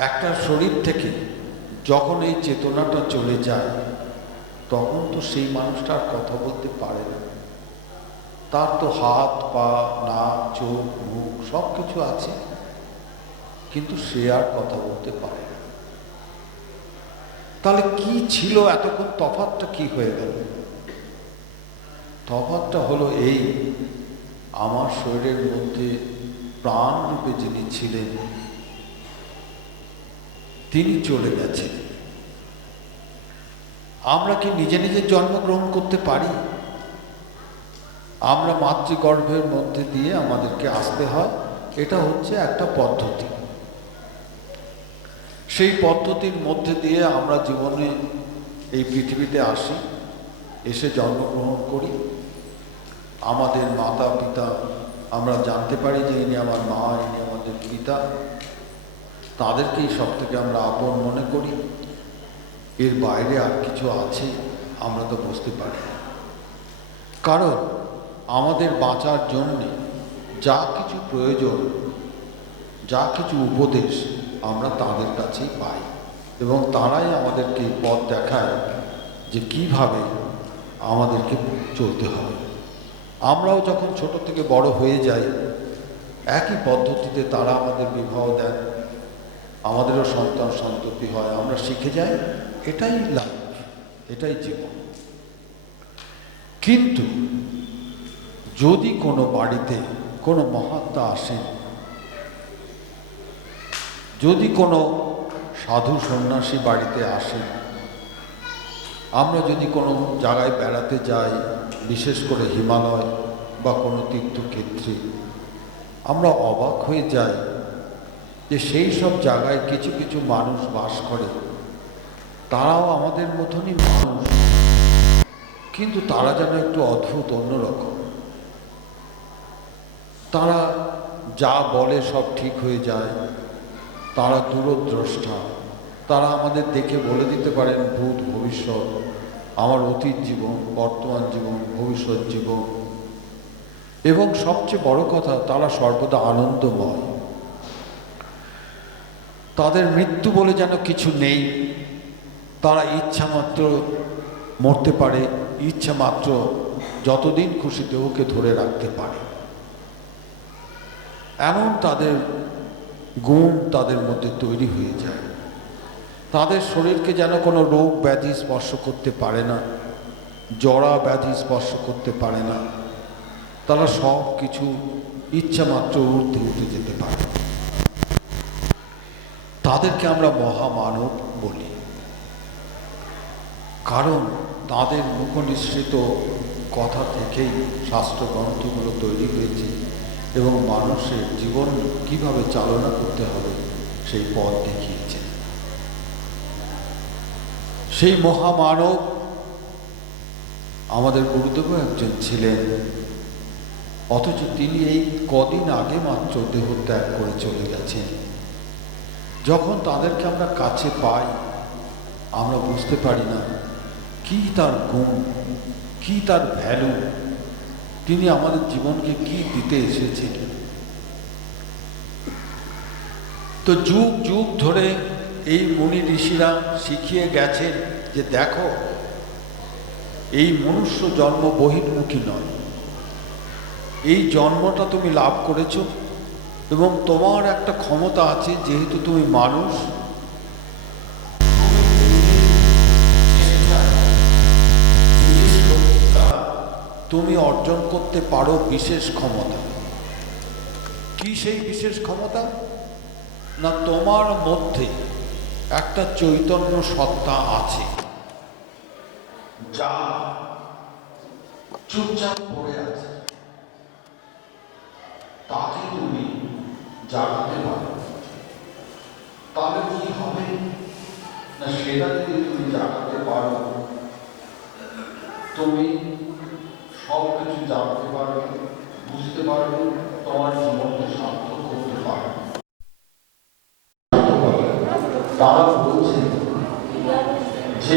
একটা শরীর থেকে যখন এই চেতনাটা চলে যায় তখন তো সেই মানুষটা আর কথা বলতে পারে না। তার তো হাত পা নাক চোখ মুখ সব কিছু আছে, কিন্তু সে আর কথা বলতে পারে না। তাহলে কি ছিল এতক্ষণ, তফাৎটা কি হয়ে গেল? তফাৎটা হলো এই, আমার শরীরের মধ্যে প্রাণ রূপে যিনি ছিলেন তিনি চলে গেছেন। আমরা কি নিজে নিজে জন্মগ্রহণ করতে পারি? আমরা মাতৃগর্ভের মধ্যে দিয়ে আমাদেরকে আসতে হয়, এটা হচ্ছে একটা পদ্ধতি। সেই পদ্ধতির মধ্যে দিয়ে আমরা জীবনে এই পৃথিবীতে আসি, এসে জন্মগ্রহণ করি। আমাদের মাতা পিতা, আমরা জানতে পারি যে ইনি আমার মা, ইনি আমাদের পিতা, তাদেরকেই সব থেকে আমরা আপন মনে করি। এর বাইরে আর কিছু আছে আমরা তো বুঝতে পারি না। কারণ আমাদের বাঁচার জন্যে যা কিছু প্রয়োজন, যা কিছু উপদেশ আমরা তাদের কাছেই পাই, এবং তারাই আমাদেরকে পথ দেখায় যে কিভাবে আমাদেরকে চলতে হবে। আমরাও যখন ছোট থেকে বড় হয়ে যাই, একই পদ্ধতিতে তারা আমাদের বিবাহ দেন, আমাদেরও সন্তান সন্ততি হয়, আমরা শিখে যাই। এটাই লাইফ, এটাই জীবন। কিন্তু যদি কোনো বাড়িতে কোনো মহাত্মা আসেন, যদি কোনো সাধু সন্ন্যাসী বাড়িতে আসেন, আমরা যদি কোনো জায়গায় বেড়াতে যাই, বিশেষ করে হিমালয় বা কোনো তীর্থক্ষেত্রে, আমরা অবাক হয়ে যাই যে সেই সব জায়গায় কিছু কিছু মানুষ বাস করে, তারাও আমাদের মতনই মানুষ, কিন্তু তারা যেন একটু অদ্ভুত, অন্যরকম। তারা যা বলে সব ঠিক হয়ে যায়, তারা দূরদ্রষ্টা, তারা আমাদের দেখে বলে দিতে পারেন ভূত ভবিষ্যৎ, আমার অতীত জীবন, বর্তমান জীবন, ভবিষ্যৎ জীবন, এবং সবচেয়ে বড় কথা, তারা সর্বদা আনন্দময়। তাদের মৃত্যু বলে যেন কিছু নেই। তারা ইচ্ছা মাত্র মরতে পারে, ইচ্ছা মাত্র যতদিন খুশি দেহকে ধরে রাখতে পারে, এমন তাদের গুণ তাদের মধ্যে তৈরি হয়ে যায়। তাদের শরীরকে যেন কোনো রোগ ব্যাধি স্পর্শ করতে পারে না, জরা ব্যাধি স্পর্শ করতে পারে না। তারা সব কিছু ইচ্ছা মাত্র ঊর্ধ্বে উঠে যেতে পারে। তাদেরকে আমরা মহামানব বলি, কারণ তাদের মুখনিসৃত কথা থেকেই শাস্ত্রগ্রন্থগুলো তৈরি হয়েছে, এবং মানুষের জীবন কিভাবে চালনা করতে হবে সেই পথ দেখিয়েছে। সেই মহামানব আমাদের গুরুদেবও একজন ছিলেন, অথচ তিনি এই কদিন আগে মাত্র দেহত্যাগ করে চলে গেছেন। যখন তাদেরকে আমরা কাছে পাই, আমরা বুঝতে পারি না কি তার গুণ, কি তার ভ্যালু, তিনি আমাদের জীবনকে কি দিতে এসেছেন। তো যুগ যুগ ধরে এই মুনি ঋষিরা শিখিয়ে গেছেন যে দেখো, এই মনুষ্য জন্ম বহির্মুখী নয়, এই জন্মটা তুমি লাভ করেছ, এবং তোমার একটা ক্ষমতা আছে, যেহেতু তুমি মানুষ, তুমি অর্জন করতে পারো বিশেষ ক্ষমতা। কি সেই বিশেষ ক্ষমতা? না, তোমার মধ্যে একটা চৈতন্য সত্তা আছে, যা চুপচাপ পড়ে আছে, তাকে তুমি জাগাতে পারো। তাহলে কি হবে না, সেটা যদি তুমি জাগাতে পারো, তুমি সব কিছু জানতে পারবে, বুঝতে পারবে, তোমার জীবনকে সার্থক করতে পারবে। তারা বলছে যে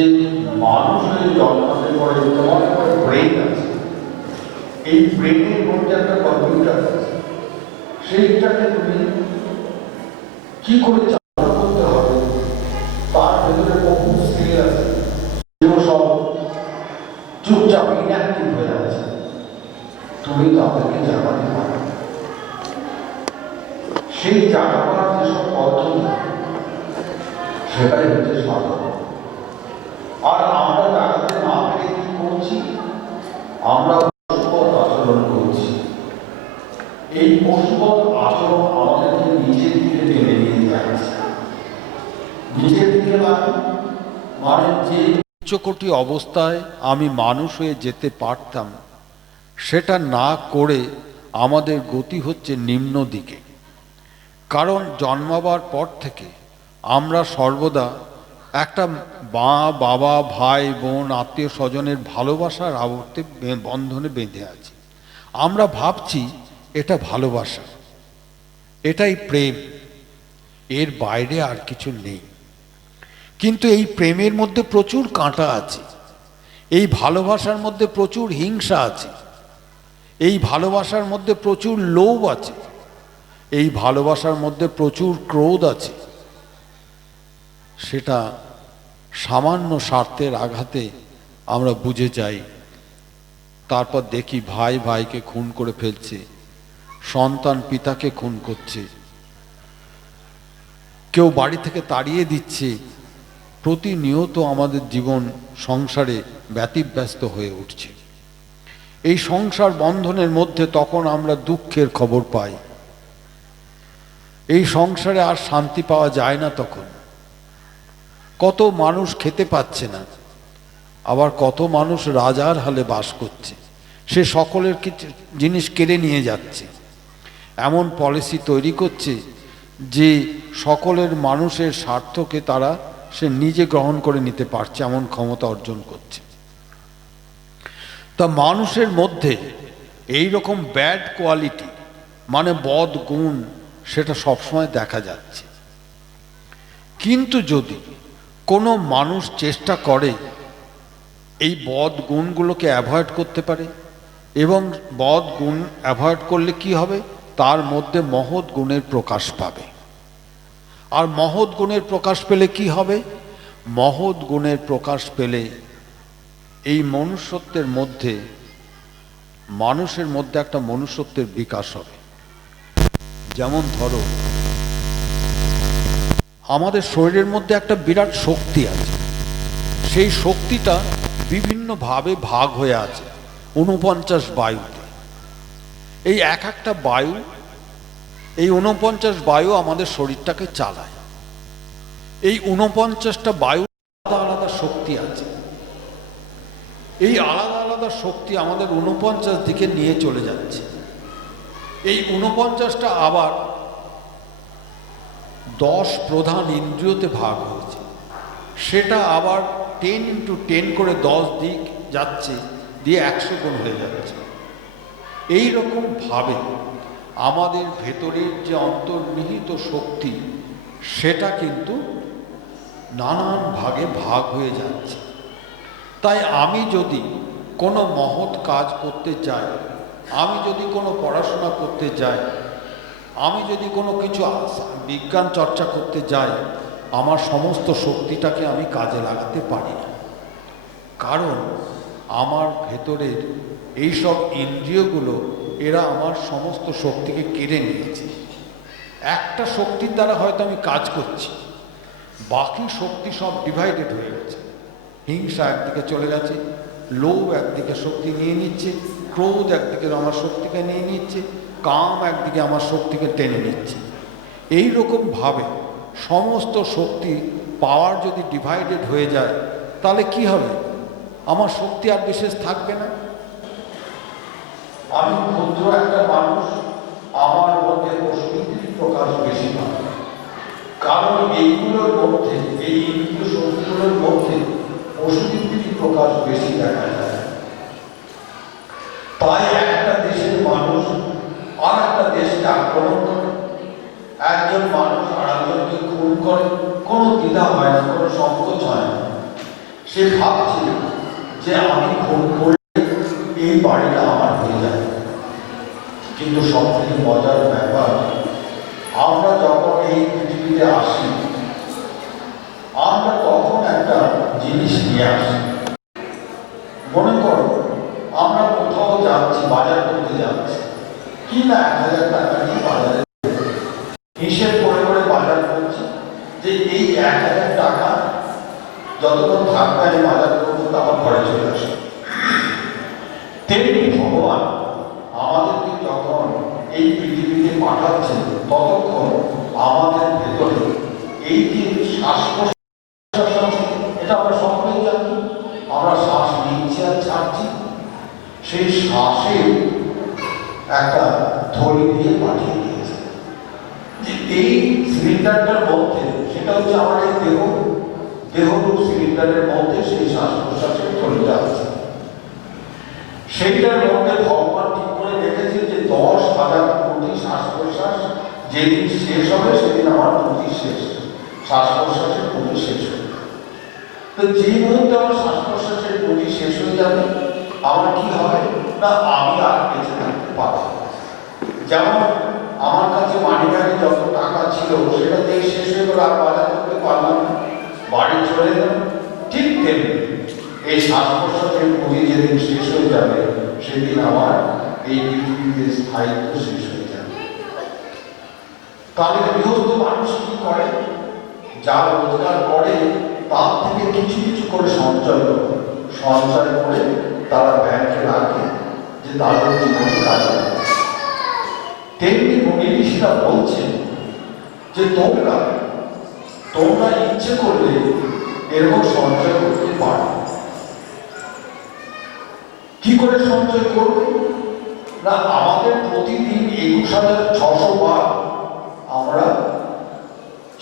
মানুষ হয়ে জন্মাতে পরে তোমার একটা ব্রেন আছে, এই ব্রেনের মধ্যে একটা কম্পিউটার আছে, সেইটাকে তুমি কি করে চালনা করতে হবে, তার ভেতরে বহু স্কিল আছে, যেগুলো সব মানে যে উচ্চকোটি অবস্থায় আমি মানুষ হয়ে যেতে পারতাম, সেটা না করে আমাদের গতি হচ্ছে নিম্ন দিকে। কারণ জন্মাবার পর থেকে আমরা সর্বদা একটা মা বাবা ভাই বোন আত্মীয় স্বজনের ভালোবাসার আবর্তে বন্ধনে বেঁধে আছি। আমরা ভাবছি এটা ভালোবাসা, এটাই প্রেম, এর বাইরে আর কিছু নেই। কিন্তু এই প্রেমের মধ্যে প্রচুর কাঁটা আছে, এই ভালোবাসার মধ্যে প্রচুর হিংসা আছে, এই ভালোবাসার মধ্যে প্রচুর লোভ আছে, এই ভালোবাসার মধ্যে প্রচুর ক্রোধ আছে। সেটা সামান্য স্বার্থের আঘাতে আমরা বুঝে যাই। তারপর দেখি ভাই ভাইকে খুন করে ফেলছে, সন্তান পিতাকে খুন করছে, কেউ বাড়ি থেকে তাড়িয়ে দিচ্ছে। প্রতিনিয়ত আমাদের জীবন সংসারে ব্যতিব্যস্ত হয়ে উঠছে। এই সংসার বন্ধনের মধ্যে তখন আমরা দুঃখের খবর পাই। এই সংসারে আর শান্তি পাওয়া যায় না। তখন কত মানুষ খেতে পাচ্ছে না, আবার কত মানুষ রাজার হালে বাস করছে। সে সকলের কিছু জিনিস কেড়ে নিয়ে যাচ্ছে, এমন পলিসি তৈরি করছে যে সকলের মানুষের স্বার্থকে তারা সে নিজে গ্রহণ করে নিতে পারছে, এমন ক্ষমতা অর্জন করছে। তা মানুষের মধ্যে এই রকম ব্যাড কোয়ালিটি মানে বদ গুণ সেটা সবসময় দেখা যাচ্ছে। কিন্তু যদি কোনো মানুষ চেষ্টা করে এই বদ গুণগুলোকে অ্যাভয়েড করতে পারে, এবং বদ গুণ অ্যাভয়েড করলে কি হবে, তার মধ্যে মহৎ গুণের প্রকাশ পাবে। আর মহৎ গুণের প্রকাশ পেলে কি হবে, মহৎ গুণের প্রকাশ পেলে এই মনুষ্যত্বের মধ্যে, মানুষের মধ্যে একটা মনুষ্যত্বের বিকাশ হবে। যেমন ধরো, আমাদের শরীরের মধ্যে একটা বিরাট শক্তি আছে, সেই শক্তিটা বিভিন্নভাবে ভাগ হয়ে আছে 49 বায়ুতে। এই এক একটা বায়ু, এই 49 বায়ু আমাদের শরীরটাকে চালায়। এই 49টা বায়ু আলাদা আলাদা শক্তি আছে। এই আলাদা আলাদা শক্তি আমাদের 49 দিকে নিয়ে চলে যাচ্ছে। এই 49টা আবার 10 প্রধান ইন্দ্রিয়তে ভাগ হয়েছে। সেটা আবার 10 × 10 করে 10 দিক যাচ্ছে, দিয়ে 100 গুণ হয়ে যাচ্ছে। এই রকম ভাবে আমাদের ভেতরের যে অন্তর্নিহিত শক্তি, সেটা কিন্তু নানান ভাগে ভাগ হয়ে যাচ্ছে। তাই আমি যদি কোনো মহৎ কাজ করতে চাই, আমি যদি কোনো পড়াশোনা করতে যাই, আমি যদি কোনো কিছু বিজ্ঞান চর্চা করতে যাই, আমার সমস্ত শক্তিটাকে আমি কাজে লাগাতে পারি না। কারণ আমার ভেতরের এইসব ইন্দ্রিয়গুলো এরা আমার সমস্ত শক্তিকে কেড়ে নিয়েছে। একটা শক্তির দ্বারা হয়তো আমি কাজ করছি, বাকি শক্তি সব ডিভাইডেড হয়ে গেছে। হিংসা একদিকে চলে গেছে, লোভ একদিকে শক্তি নিয়ে নিচ্ছে, ক্রোধ একদিকে আমার শক্তিকে নিয়ে নিচ্ছে, কাম একদিকে আমার শক্তিকে টেনে নিচ্ছে। এই রকম ভাবে সমস্ত শক্তি পাওয়ার যদি ডিভাইডেড হয়ে যায়, তাহলে কি হবে, আমার শক্তি আর বিশেষ থাকবে না। আমি ক্ষুদ্র একটা মানুষ, আমার মধ্যে অস্তিত্বের প্রকাশ বেশি পাবে। কারণ এইগুলোর মধ্যে, এই ইন্দ্রিয় শক্তিগুলোর মধ্যে অস্তিত্বের প্রকাশ বেশি দেখা যায়। তাই একটা দেশের মানুষ আর একটা দেশকে আক্রমণ করে, একজন মানুষ আর একজনকে খুন করে, কোনো দ্বিধা হয় না, কোনো সংকোচ হয় না। সে ভাবছিল যে আমি খুন করলে এই বাড়িটা আমার হয়ে যাবে। কিন্তু সব থেকে মজার ব্যাপার, আমরা যখন এই পৃথিবীতে আসি, আমরা তখন একটা জিনিস নিয়ে আসি। মনে করো আমরা কোথাও যাচ্ছি, বাজার করতে যাচ্ছি, কি না 1000 টাকা নিয়ে বাজারে হিসেব করে করে বাজার করছি, যে এই 1000 টাকা যতক্ষণ থাকবে আমি বাজার করবো, তো আমার ঘরে চলে আসে। তেমনি ভগবান আমাদেরকে যখন এই পৃথিবীতে পাঠাচ্ছেন, ততক্ষণ আমাদের ভেতরে এই যে শ্বাস প্রশ্বাস এটা আমরা সকলেই জানি। আমরা শ্বাস নিচ্ছি আর ছাড়ছি, সেই শ্বাসে একটা থলি দিয়ে পাঠিয়ে দিয়েছে যে এই সিলিন্ডারটার মধ্যে, সেটা হচ্ছে আমার এই দেহরূপ সিলিন্ডারের মধ্যে সেই শ্বাস প্রশ্বাসের থলিটা আছে। সেইটার মধ্যে ভগবান ঠিক করে রেখেছে যে 10,000 কোটি শ্বাস প্রশ্বাস যেদিন শেষ হবে সেদিন আমার পুঁজি শেষ, শ্বাস প্রশ্বাসের পুঁজি শেষ হবে। তো যেই মুহূর্তে আমার শ্বাস প্রশ্বাসের পুঁজি শেষ হয়ে যাবে, আমার কি হবে না, আমি আর বেঁচে থাকতে পারবো না। যেমন আমার কাছে মানি ব্যাগে যত টাকা ছিল সেটা দিয়ে শেষ হয়ে গেল, আর বাজার করতে পারলাম না, বাড়ি চলে গেলাম। ঠিক তেমনি এই শ্বাস প্রশ্বাসের পুঁজি যেদিন শেষ হয়ে যাবে সেদিন আমার এই পৃথিবীতে স্থায়িত্ব শেষ হয়ে যাবে। তাহলে গৃহস্থ মানুষ কি করে, যা রোজগার করে তার থেকে কিছু কিছু করে সঞ্চয় করে তারা ব্যাংকে রাখে যে তাদের জীবনে কাজে লাগে। তেমনি মুনি ঋষিরা বলছেন যে তোমরা ইচ্ছে করলে এরকম সঞ্চয় করতে পারো। কি করে সঞ্চয় করবে না, আমাদের প্রতিদিন 21,600 বার আমরা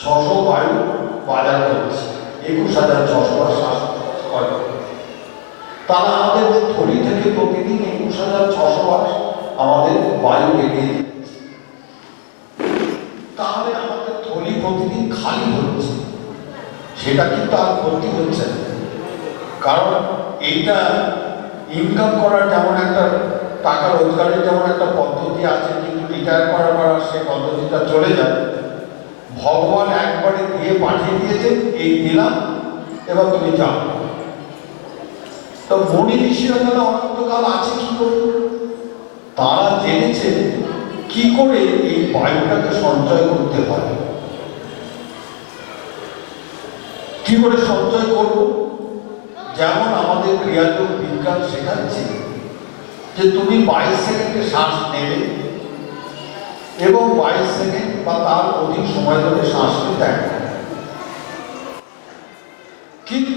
600 বায়ু বাজার করছি, 21,600 বার শ্বাস হয়। তাহলে আমাদের থলি থেকে প্রতিদিন 21,600 বার আমাদের বায়ু বেরিয়ে যাচ্ছে। তাহলে আমাদের থলি প্রতিদিন খালি হচ্ছে, সেটা কিন্তু আর ভর্তি হচ্ছে না। কারণ এইটা ইনকাম করার যেমন একটা টাকা রোজগারের যেমন একটা পদ্ধতি আছে, কিন্তু রিটায়ার করার পর সে পদ্ধতিটা চলে যায়। ভগবান একবারে দিয়ে পাঠিয়ে দিয়েছেন, এই দিলাম এবার তুমি যাও। তো মুনি ঋষিরা তারা অনন্তকাল আছে কি করে, তারা জেনেছে কি করে এই বায়ুটাকে সঞ্চয় করতে হয়। কি করে সঞ্চয় করব, যেমন আমাদের ক্রিয়াযোগ বিজ্ঞান শেখাচ্ছে যে তুমি 22 সেকেন্ডে শ্বাস নেবে এবং 22 সেকেন্ড বা তার অধিক সময় ধরে শ্বাসকে ত্যাগ করবে। কিন্তু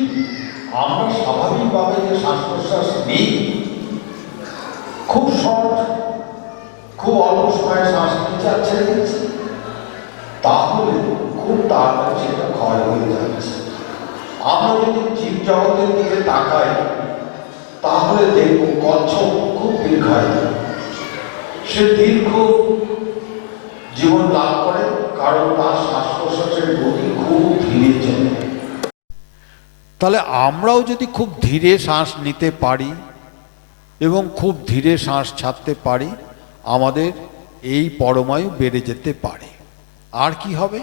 আমরা স্বাভাবিকভাবে যে শ্বাস প্রশ্বাস নিই, খুব শর্ট, খুব অল্প সময়ে শ্বাস নিচ্ছে আর ছেড়ে দিচ্ছে, তাহলে খুব তাড়াতাড়ি সেটা ক্ষয় হয়ে যাচ্ছে। আমরা যদি জীব জগতের দিকে তাকাই তাহলে দেখব কচ্ছপ খুব দীর্ঘায়ু, সে দীর্ঘ জীবন লাভ করে, কারণ তার শ্বাস প্রশ্বাসের গতি খুব ধীরে চলে। তাহলে আমরাও যদি খুব ধীরে শ্বাস নিতে পারি এবং খুব ধীরে শ্বাস ছাড়তে পারি, আমাদের এই পরমায়ু বেড়ে যেতে পারে। আর কি হবে,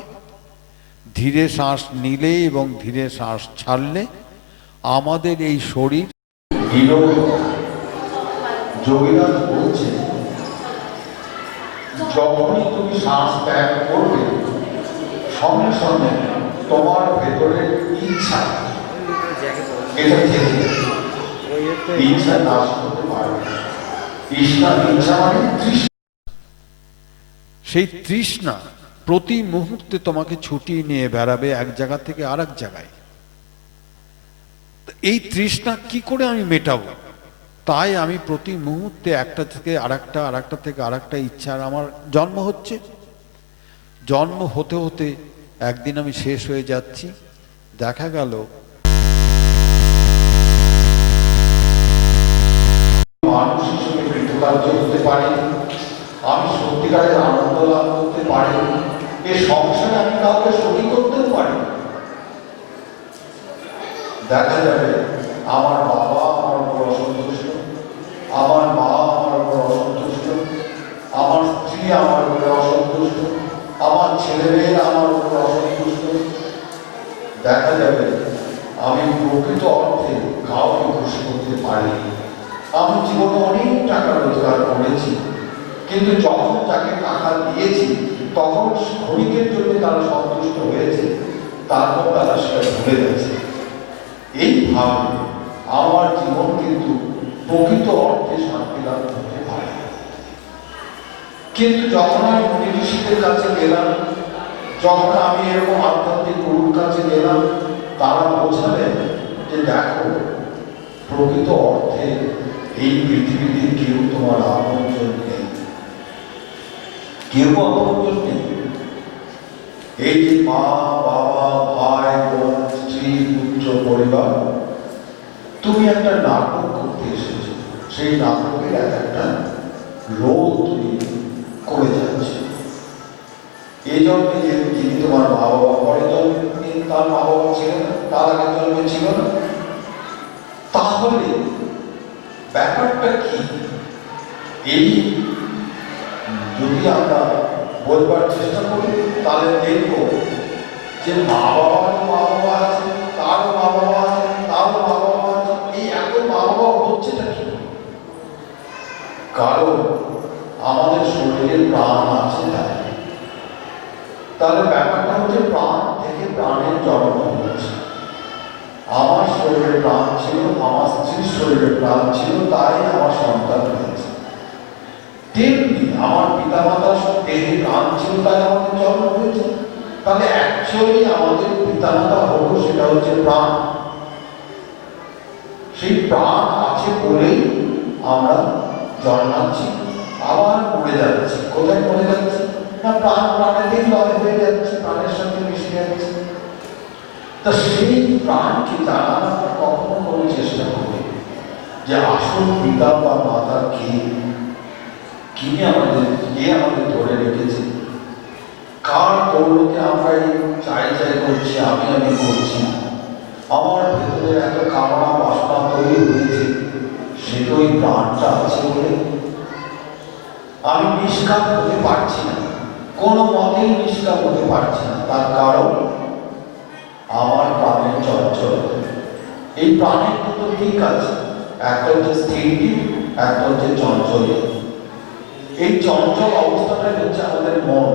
ধীরে শ্বাস নিলে এবং ধীরে শ্বাস ছাড়লে আমাদের এই শরীর যোগীরাজ বলছে, যখনই তুমি শ্বাস ত্যাগ করবে সঙ্গে সঙ্গে তোমার ভেতরের ইচ্ছা এটা থেকে ইচ্ছা নাশ করতে পারবে। ইচ্ছা মানে তৃষ্ণা, সেই তৃষ্ণা প্রতি মুহূর্তে তোমাকে ছুটিয়ে নিয়ে বেড়াবে এক জায়গা থেকে আর এক জায়গায়। এই তৃষ্ণা কি করে আমি মেটাবো, তাই আমি প্রতি মুহূর্তে একটা থেকে আরেকটা, আরেকটা থেকে আরেকটা ইচ্ছার আমার জন্ম হচ্ছে। জন্ম হতে হতে একদিন আমি শেষ হয়ে যাচ্ছি। দেখা গেল মানুষ হিসেবে কৃতকার্য হতে পারি, আমি সত্যিকারের আনন্দ লাভ করতে পারি, এ সংসারে আমি কাউকে সখী করতেও পারি। দেখা যাবে আমার বাবা আমার উপর অসন্তুষ্ট, আমার মা আমার উপর অসন্তুষ্ট, আমার স্ত্রী আমার উপরে অসন্তুষ্ট, আমার ছেলেমেয়েরা আমার উপর অসন্তুষ্ট। দেখা যাবে আমি প্রকৃত অর্থে কাউকে খুশি করতে পারি। আমি জীবনে অনেক টাকা রোজগার করেছি, কিন্তু যখন তাকে টাকা দিয়েছি তখন ক্ষণিকের জন্য তারা সন্তুষ্ট হয়েছে, তারপর তারা সেটা ভুলে গেছে। এইভাবে আমার জীবন কিন্তু প্রকৃত অর্থে শান্তি লাভ করতে পারে। কিন্তু যখন আমি মুনি ঋষিদের কাছে গেলাম, যখন আমি এরকম আধ্যাত্মিক গুরুর কাছে গেলাম, তারা বোঝালেন দেখো প্রকৃত অর্থে এই পৃথিবীতে কেউ তোমার আপনজন নেই, কেউ আপনজন নেই। এই যে মা বাবা ভাই বোন স্ত্রী পুত্র পরিবার, তুমি একটা নাটক করতে এসেছো, সেই নাটকের একটা রোল তুমি করে যাচ্ছে। এই জন্মে যে যিনি তোমার মা বাবা, পরে জন্মে তার মা বাবা ছিলেন না, তার আগের জন্মে ছিল না, তাহলে ব্যাপারটা কি? এই যদি আমরা বলবার চেষ্টা করি তাহলে দেখবো যে মা বাবা আছে, তারও মা বাবা আছে, তারও মা বাবা আছে, এই এত মা বাবা হচ্ছেটা কি? কারণ আমাদের শরীরে প্রাণ আছে তাই। তাহলে ব্যাপারটা হচ্ছে প্রাণ থেকে প্রাণের জন্ম হচ্ছে। আমার শরীরে প্রাণ ছিল, আমার স্ত্রীর শরীরে প্রাণ ছিল, তাই আমার সন্তান হয়েছে। তেমনি আমার পিতামাতার দেহে প্রাণ ছিল, তাই আমাদের জন্ম হয়েছে। তাহলে অ্যাকচুয়ালি আমাদের পিতামাতা হলো সেটা হচ্ছে প্রাণ। সেই প্রাণ আছে বলেই আমরা জন্মাচ্ছি, আবার মরে যাচ্ছি। কোথায় মরে যাচ্ছি? না, প্রাণেতেই লয় হয়ে যাচ্ছে, প্রাণের সাথে মিশে যাচ্ছে। তা সেই প্রাণকে জানার আমরা কখনো কোনো চেষ্টা করি যে আসল পিতা বা মাতা কে, কে আমাদের ধরে রেখেছে, কার দৌলতে আমরা এই চাই করছি, আমি করছি। আমার ভেতরের এত কামনা বাসনা তৈরি হয়েছে, সেটা ওই প্রাণটা আছে বলে আমি নিষ্কাম হতে পারছি না, কোনো মতেই নিষ্কাম হতে পারছি না। তার কারণ আমার প্রাণের চঞ্চল। এই প্রাণের দুটো দিক আছে, একটা হচ্ছে স্থিতি, একটা হচ্ছে চঞ্চল। এই চঞ্চল অবস্থাটাই হচ্ছে আমাদের মন।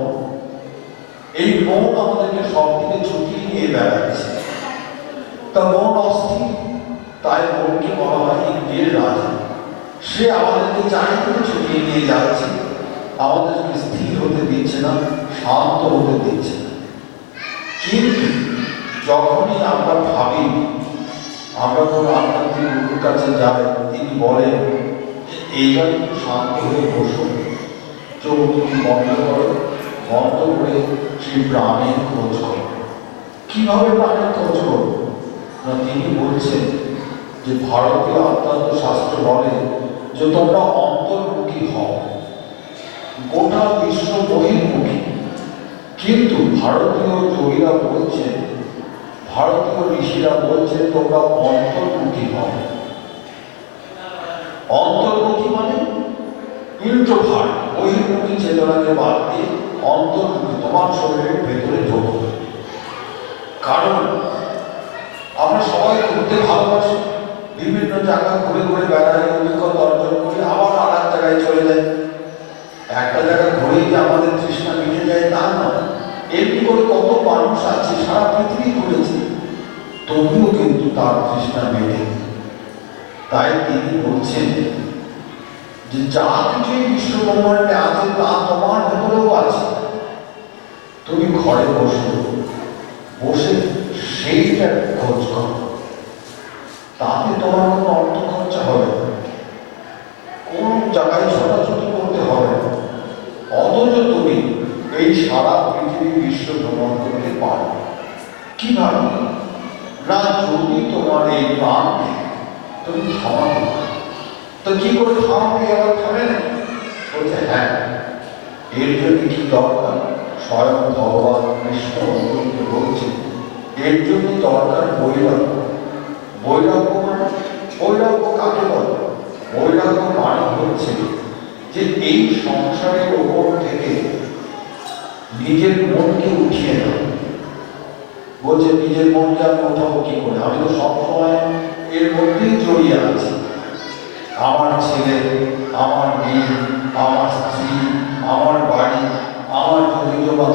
এই মন আমাদেরকে সব দিকে ছুটিয়ে নিয়ে বেড়াচ্ছে। তা মন অস্থির, তাই মনকে বলা হয় ইন্দ্রিয়ের রাজা। সে আমাদেরকে চারিদিকে ছুটিয়ে নিয়ে যাচ্ছে, আমাদেরকে স্থির হতে দিচ্ছে না, শান্ত হতে দিচ্ছে না। কিন্তু যখনই আমরা ভাবি, আমরা কোনো আধ্যাত্মিক গুরুর কাছে যাই, তিনি বলেন এইবার একটু শান্ত হয়ে বসো, চোখ তুমি বন্ধ করো, বন্ধ করে সেই প্রাণের খোঁজ করো। কিভাবে প্রাণের খোঁজ করো? না, তিনি বলছেন যে ভারতীয় আধ্যাত্ম শাস্ত্র বলে যে তোমরা অন্তর্মুখী হও, গোটা বিশ্ব বহির্মুখী। কিন্তু ভারতীয় যোগীরা বলছেন, ভারতীয় ঋষিরা বলছেন তোমরা অন্তর্মুখী হও। অন্তর্মুখী মানে ইন্ট্রোভার্ট, বহির্মুখী চেতনাকে বাদ দিয়ে অন্তর্মুখী, তোমার শরীরের ভেতরে ঢোকো। কারণ আমরা সবাই ঘুরতে ভালোবাসি, বিভিন্ন জায়গায় ঘুরে ঘুরে বেড়াই, অভিজ্ঞতা অর্জন করি, আবার আর এক জায়গায় চলে যাই। একটা জায়গায় ঘুরেই যে আমাদের তৃষ্ণা মিটে যায় তা নয়। এমনি করে কত মানুষ আছে সারা পৃথিবী ঘুরেছে, তবুও কিন্তু তার তৃষ্ণা মেটে। তাই তিনি বলছেন যে যা কিছু বিশ্ব ব্রহ্মাণ্ডে আছে তা তোমার ভেতরেও আছে। তুমি ঘরে বসে সেইটার খোঁজ করো, তাতে তোমার কোনো অর্থ খরচা হবে না, কোন জায়গায় ছোটাছুটি করতে হবে না। অথচ তুমি এই সারা পৃথিবী বিশ্ব ভ্রমণ করতে পারো। কিভাবে? না, যদি তোমার এই প্রাণকে তুমি থামাতে পারো। তো কি করে থামাবে? আবার থামে না? বলছে হ্যাঁ, এর জন্য কি দরকার? স্বয়ং ভগবান কৃষ্ণ অর্জুনকে বলছে এর জন্য দরকার বৈরাগ্য। বৈরাগ্য মানে, বৈরাগ্য কাকে বলে? বৈরাগ্য মানে হচ্ছে যে এই সংসারের ওপর থেকে নিজের মনকে উঠিয়ে নেওয়া। বলছে নিজের মনকে আমি ওঠাবো কি করে? আমি তো সবসময় এর মধ্যেই জড়িয়ে আছি। আমার ছেলে, আমার মেয়ে, আমার স্ত্রী, আমার বাড়ি, আমার জমি জমা,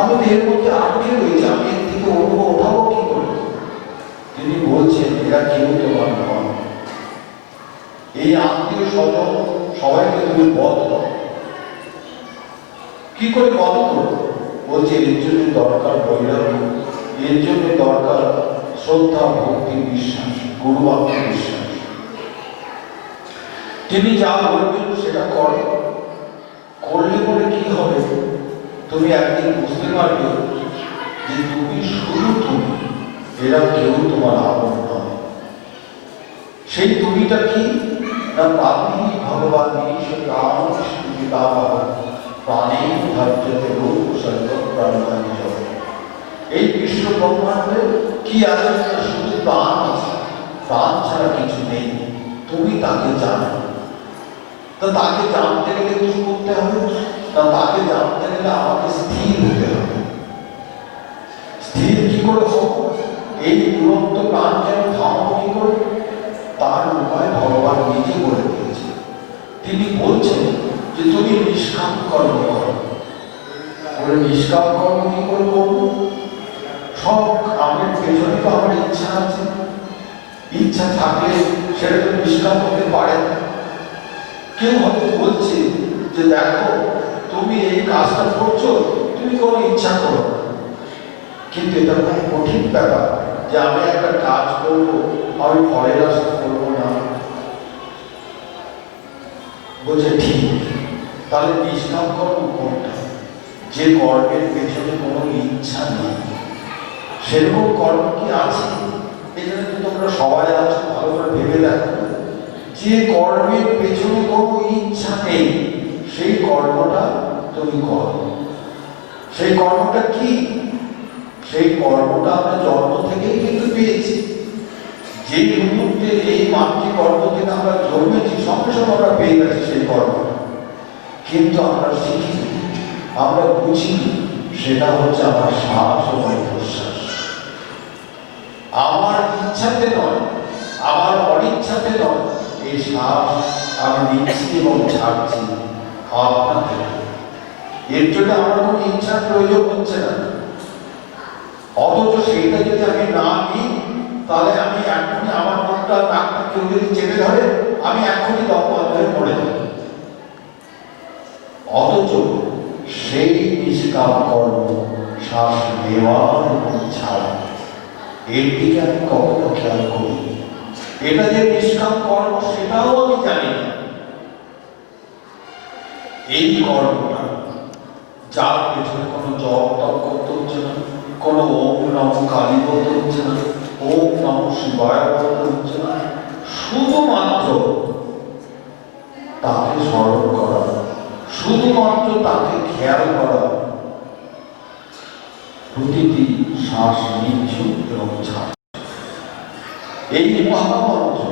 আমি এর মধ্যে আটকে রয়েছি। আমি এর থেকে ওঠাবো কি করে? তিনি বলছেন এরা কেউ তোমার নয়। এই আত্মীয় স্বজন সবাইকে তুমি বধ করো। কি করে বধ করো? বলছে এর জন্য দরকার বৈরাগ্য, এর জন্য দরকার শ্রদ্ধা, ভক্তি, বিশ্বাস। গুরুবাক্য বিশ্বাস। তিনি যা বলবেন সেটা করো, করলে পরে কি হবে, তুমি একদিন বুঝতে পারবে যে তুমি শুধু তুমি, এরা কেউ তোমার আপন নয়। সেই তুমিটা কি না, প্রাণী ভগবান প্রাণী ভাজ্যতে রূপ সর্ব প্রাণী জগৎ। এই বিশ্ব ব্রহ্মাণ্ডে কি আছে, শুধু প্রাণ আছে, প্রাণ ছাড়া কিছু নেই। তুমি তাকে জানো, তা তাকে জানতে গেলে কি করতে হবে, তা তাকে জানতে গেলে আমাকে স্থির হতে হবে। স্থির কি করে হোক, এই দুরন্ত প্রাণকে আমি থামাবো কি করে, তার উপায় ভগবান নিজে বলে দিয়েছে। তিনি বলছেন যে তুমি নিষ্কাম কর্ম করো। বলে নিষ্কাম কর্ম কি করে করবো, সব কামের পেছনে তো আমার ইচ্ছা আছে, ইচ্ছা থাকলে সেটা তো নিষ্কাম হতে পারে না। কেউ হয়তো বলছে যে দেখো তুমি এই কাজটা করছো, তুমি কোনো ইচ্ছা করো, কিন্তু এটা খুব কঠিন ব্যাপার যে আমি একটা কাজ করবো, আমি ফলের আশা করবো না। বলছে ঠিক, তাহলে নিষ্কাম কর্ম কোনটা, যে কর্মের পেছনে কোনো ইচ্ছা নেই, সেরকম কর্ম কি আছে? এখানে তো তোমরা সবাই আছো, ভালো করে ভেবে দেখো, যে কর্মের পেছনে কোনো ইচ্ছা নেই সেই কর্মটা তুমি করো। সেই কর্মটা কি? সেই কর্মটা আমরা জন্ম থেকেই কিন্তু পেয়েছি। যে মুহূর্তে এই মাতৃগর্ভ থেকে আমরা জন্মেছি, সঙ্গে সঙ্গে আমরা পেয়ে গেছি সেই কর্মটা, কিন্তু আমরা শিখি, আমরা বুঝি সেটা হচ্ছে আমার শ্বাস ও প্রশ্বাস। আমার ইচ্ছাতে নয়, আমার অনিচ্ছাতে নয়, এই শ্বাস আমি নিচ্ছি এবং ছাড়ছি আপনাকে। এর জন্য আমার কোনো ইচ্ছার প্রয়োজন হচ্ছে না। অথচ সেইটা যদি আমি না নিই, তাহলে আমি এখনই আমার মনটা নাকটা কেউ যদি চেপে ধরে, আমি এখনই দম বন্ধ হয়ে পড়ে যাব। অথচ সেই নিষ্কাম কর্ম, শ্বাস নেওয়া এবং ছাড়া, এর দিকে আমি কখনো খেয়াল করি। এটা যে নিষ্কাম কর্ম সেটাও আমি জানি না। এই কর্মটা যার পেছনে কোনো জপ তপ করতে হচ্ছে না, কোনো ওম নম কালী বলতে হচ্ছে না, ওম নম শিবায় বলতে হচ্ছে না, শুধুমাত্র তাকে স্মরণ করা, শুধুমাত্র তাকে খেয়াল করা, প্রতিটি শ্বাস নিচ্ছ এবং ছাড়। এই মহামন্ত্র,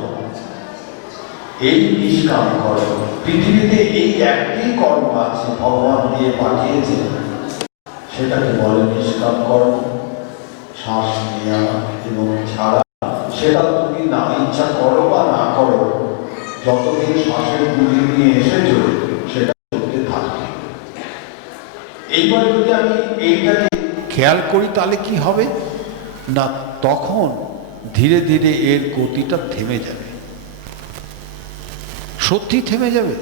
এই নিষ্কাম কর্ম, পৃথিবীতে এই একটি কর্ম আছে ভগবান দিয়ে পাঠিয়েছেন, সেটাকে বলে নিষ্কাম কর্ম। শ্বাস নেওয়া এবং ছাড়া, সেটা তুমি না ইচ্ছা করো বা না করো, যতদিন শ্বাসের গুলি নিয়ে এসেছো সেটা চলতে থাকবে। এইবার যদি আমি এইটাকে খেয়াল করি, তাহলে কি হবে না, তখন ধীরে ধীরে এর গতিটা থেমে যাবে। সত্যি থেমে যাবে,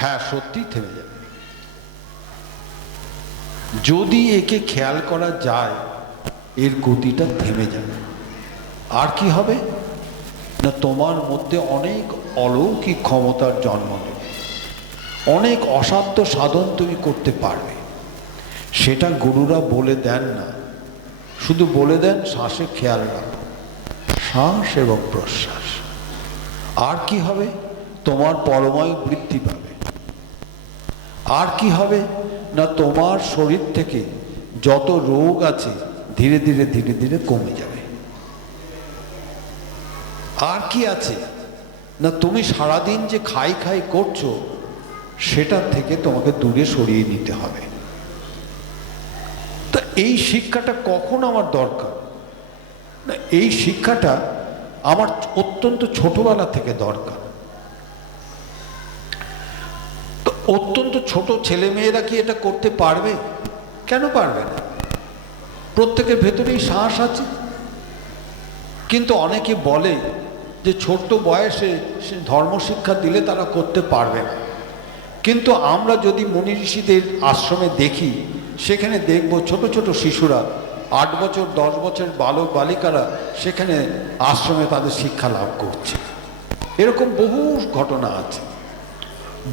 হ্যাঁ সত্যি থেমে যাবে। যদি একে খেয়াল করা যায়, এর গতিটা থেমে যাবে। আর কি হবে না, তোমার মধ্যে অনেক অলৌকিক ক্ষমতার জন্ম নেবে, অনেক অসাধ্য সাধন তুমি করতে পারবে। সেটা গুরুরা বলে দেন না, শুধু বলে দেন শ্বাসে খেয়াল রাখো, শ্বাস এবং প্রশ্বাস। আর কি হবে, তোমার পরমায়ু বৃদ্ধি পাবে। আর কি হবে না, তোমার শরীর থেকে যত রোগ আছে ধীরে ধীরে ধীরে ধীরে কমে যাবে। আর কি আছে না, তুমি সারাদিন যে খাই খাই করছো, সেটার থেকে তোমাকে দূরে সরিয়ে নিতে হবে। তা এই শিক্ষাটা কখন আমার দরকার না, এই শিক্ষাটা আমার অত্যন্ত ছোটবেলা থেকে দরকার। তো অত্যন্ত ছোট ছেলেমেয়েরা কি এটা করতে পারবে? কেন পারবে না? প্রত্যেকের ভেতরেই শ্বাস আছে। কিন্তু অনেকে বলে যে ছোট্ট বয়সে ধর্ম শিক্ষা দিলে তারা করতে পারবে না। কিন্তু আমরা যদি মুনি ঋষিদের আশ্রমে দেখি, সেখানে দেখব ছোট ছোট শিশুরা 8 বছর 10 বছর বালক বালিকারা সেখানে আশ্রমে তাদের শিক্ষা লাভ করছে। এরকম বহু ঘটনা আছে,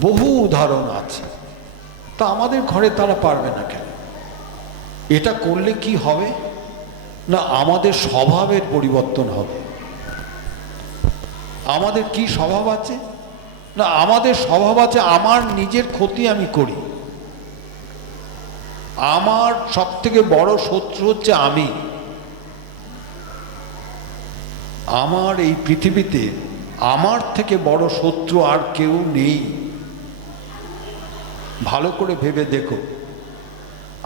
বহু উদাহরণ আছে। তা আমাদের ঘরে তারা পারবে না কেন? এটা করলে কি হবে না, আমাদের স্বভাবের পরিবর্তন হবে। আমাদের কি স্বভাব আছে না, আমাদের স্বভাব আছে আমার নিজের ক্ষতি আমি করি। আমার সব থেকে বড় শত্রু হচ্ছে আমি। আমার এই পৃথিবীতে আমার থেকে বড় শত্রু আর কেউ নেই। ভালো করে ভেবে দেখো,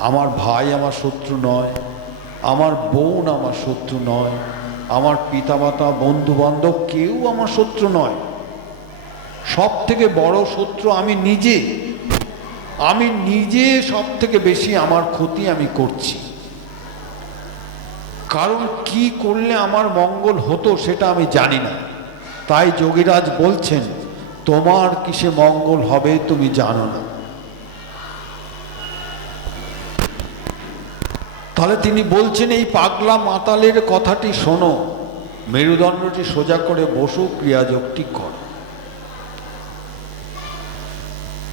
আমার ভাই আমার শত্রু নয়, আমার বোন আমার শত্রু নয়, আমার পিতামাতা বন্ধু বান্ধব কেউ আমার শত্রু নয়। সব থেকে বড় শত্রু আমি নিজে। আমি নিজে সব থেকে বেশি আমার ক্ষতি আমি করছি। কারণ কি করলে আমার মঙ্গল হতো সেটা আমি জানি না। তাই যোগীরাজ বলছেন, তোমার কিসে মঙ্গল হবে তুমি জানো না। তাহলে তিনি বলছেন, এই পাগলা মাতালের কথাটি শোনো, মেরুদণ্ডটি সোজা করে বসো, ক্রিয়াযোগটি করো।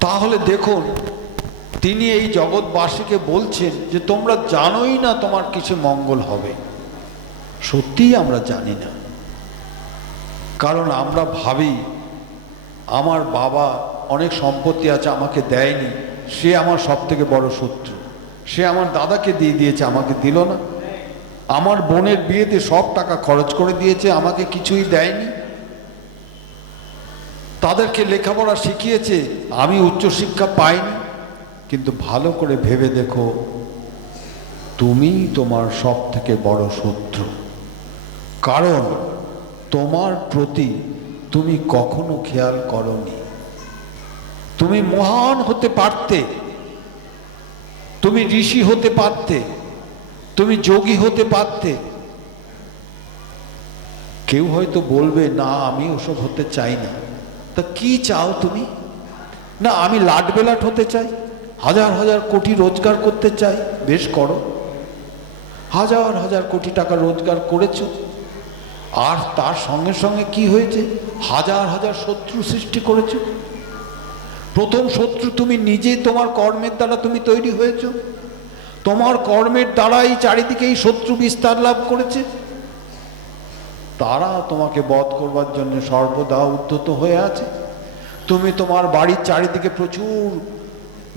তাহলে দেখুন, তিনি এই জগৎবাসীকে বলছেন যে তোমরা জানোই না তোমার কিসে মঙ্গল হবে। সত্যিই আমরা জানি না, কারণ আমরা ভাবি আমার বাবা অনেক সম্পত্তি আছে আমাকে দেয়নি, সে আমার সব থেকে বড় শত্রু। সে আমার দাদাকে দিয়ে দিয়েছে, আমাকে দিল না। আমার বোনের বিয়েতে সব টাকা খরচ করে দিয়েছে, আমাকে কিছুই দেয়নি। তাদেরকে লেখাপড়া শিখিয়েছে, আমি উচ্চশিক্ষা পাইনি। কিন্তু ভালো করে ভেবে দেখো, তুমি তোমার সব থেকে বড় শত্রু। কারণ তোমার প্রতি তুমি কখনো খেয়াল করনি। তুমি মহান হতে পারতে, তুমি ঋষি হতে পারতে, তুমি যোগী হতে পারতে। কেউ হয়তো বলবে, না আমি ওসব হতে চাই না। তা কি চাও তুমি? না আমি লাটবেলাট হতে চাই, হাজার হাজার কোটি রোজগার করতে চাই। বেশ করো, হাজার হাজার কোটি টাকা রোজগার করেছো, আর তার সঙ্গে সঙ্গে কি হয়েছে? হাজার হাজার শত্রু সৃষ্টি করেছো। প্রথম শত্রু তুমি নিজে, তোমার কর্মের দ্বারা তুমি তৈরি হয়েছো। তোমার কর্মের দ্বারাই চারিদিকে এই শত্রু বিস্তার লাভ করেছে। তারা তোমাকে বধ করবার জন্য সর্বদা উদ্যত হয়ে আছে। তুমি তোমার বাড়ির চারিদিকে প্রচুর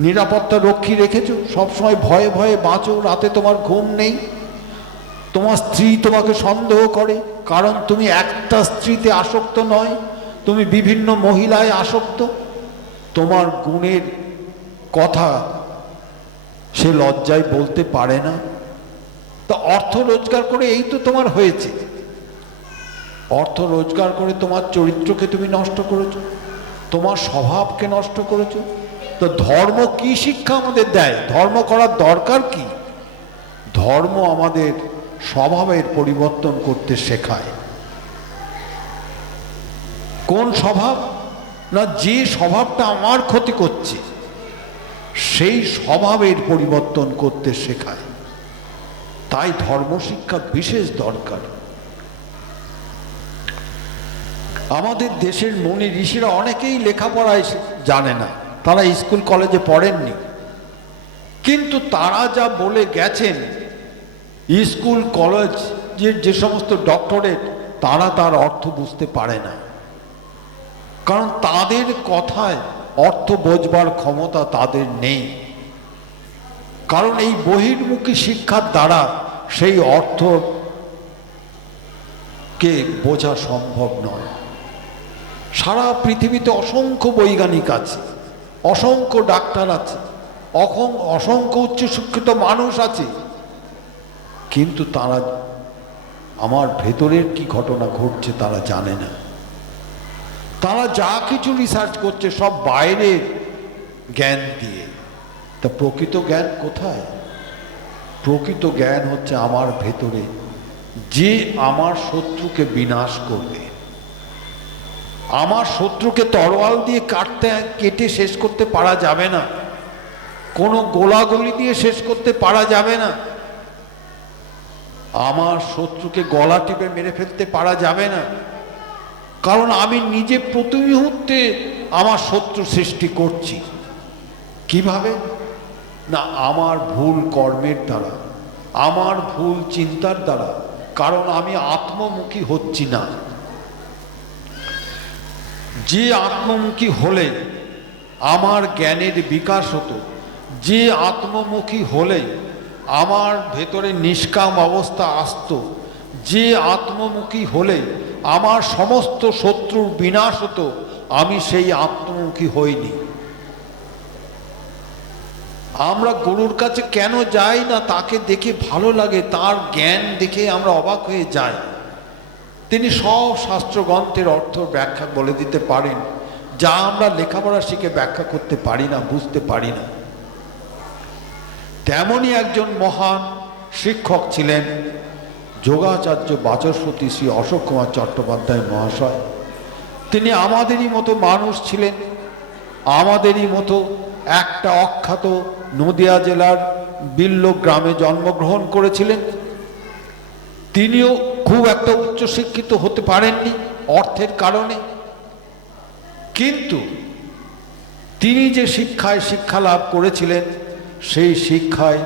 নিরাপত্তা রক্ষী রেখেছো, সবসময় ভয়ে ভয়ে বাঁচো, রাতে তোমার ঘুম নেই। তোমার স্ত্রী তোমাকে সন্দেহ করে, কারণ তুমি একটা স্ত্রীতে আসক্ত নয়, তুমি বিভিন্ন মহিলায় আসক্ত। তোমার গুণের কথা সে লজ্জায় বলতে পারে না। তা অর্থ রোজগার করে এই তো তোমার হয়েছে। অর্থ রোজগার করে তোমার চরিত্রকে তুমি নষ্ট করেছো, তোমার স্বভাবকে নষ্ট করেছো। তো ধর্ম কি শিক্ষা আমাদের দেয়? ধর্ম করার দরকার কি? ধর্ম আমাদের স্বভাবের পরিবর্তন করতে শেখায়। কোন স্বভাব? না যে স্বভাবটা আমার ক্ষতি করছে সেই স্বভাবের পরিবর্তন করতে শেখায়। তাই ধর্ম শিক্ষা বিশেষ দরকার। আমাদের দেশের মুনি ঋষিরা অনেকেই লেখাপড়ায় জানে না, তারা স্কুল কলেজে পড়েননি, কিন্তু তারা যা বলে গেছেন, স্কুল কলেজের যে সমস্ত ডক্টরেট, তারা তার অর্থ বুঝতে পারে না। কারণ তাদের কথায় অর্থ বোঝবার ক্ষমতা তাদের নেই। কারণ এই বহির্মুখী শিক্ষার দ্বারা সেই অর্থকে বোঝা সম্ভব নয়। সারা পৃথিবীতে অসংখ্য বৈজ্ঞানিক আছে, অসংখ্য ডাক্তার আছে, অসংখ্য উচ্চশিক্ষিত মানুষ আছে, কিন্তু তারা আমার ভেতরের কি ঘটনা ঘটছে তারা জানে না। তারা যা কিছু রিসার্চ করছে সব বাইরের জ্ঞান দিয়ে। তা প্রকৃত জ্ঞান কোথায়? প্রকৃত জ্ঞান হচ্ছে আমার ভেতরে, যে আমার শত্রুকে বিনাশ করবে। আমার শত্রুকে তরোয়াল দিয়ে কেটে শেষ করতে পারা যাবে না, কোনো গোলাগুলি দিয়ে শেষ করতে পারা যাবে না। আমার শত্রুকে গলা টিপে মেরে ফেলতে পারা যাবে না, কারণ আমি নিজে প্রতি মুহূর্তে আমার শত্রু সৃষ্টি করছি। কিভাবে? না আমার ভুল কর্মের দ্বারা, আমার ভুল চিন্তার দ্বারা, কারণ আমি আত্মমুখী হচ্ছি না। যে আত্মমুখী হলে আমার জ্ঞানের বিকাশ হতো, যে আত্মমুখী হলে আমার ভেতরে নিষ্কাম অবস্থা আসতো, যে আত্মমুখী হলে আমার সমস্ত শত্রুর বিনাশ হতো, আমি সেই আত্মমুখী হইনি। আমরা গুরুর কাছে কেন যাই না? তাকে দেখে ভালো লাগে, তার জ্ঞান দেখে আমরা অবাক হয়ে যাই। তিনি সব শাস্ত্রগ্রন্থের অর্থ ব্যাখ্যা বলে দিতে পারেন, যা আমরা লেখাপড়া শিখে ব্যাখ্যা করতে পারি না, বুঝতে পারি না। তেমনই একজন মহান শিক্ষক ছিলেন যোগাচার্য বাচস্পতি শ্রী অশোক কুমার চট্টোপাধ্যায় মহাশয়। তিনি আমাদেরই মতো মানুষ ছিলেন, আমাদেরই মতো একটা অখ্যাত নদিয়া জেলার বিল্ল গ্রামে জন্মগ্রহণ করেছিলেন। তিনিও খুব একটা উচ্চশিক্ষিত হতে পারেননি অর্থের কারণে, কিন্তু তিনি যে শিক্ষায় শিক্ষা লাভ করেছিলেন, সেই শিক্ষায়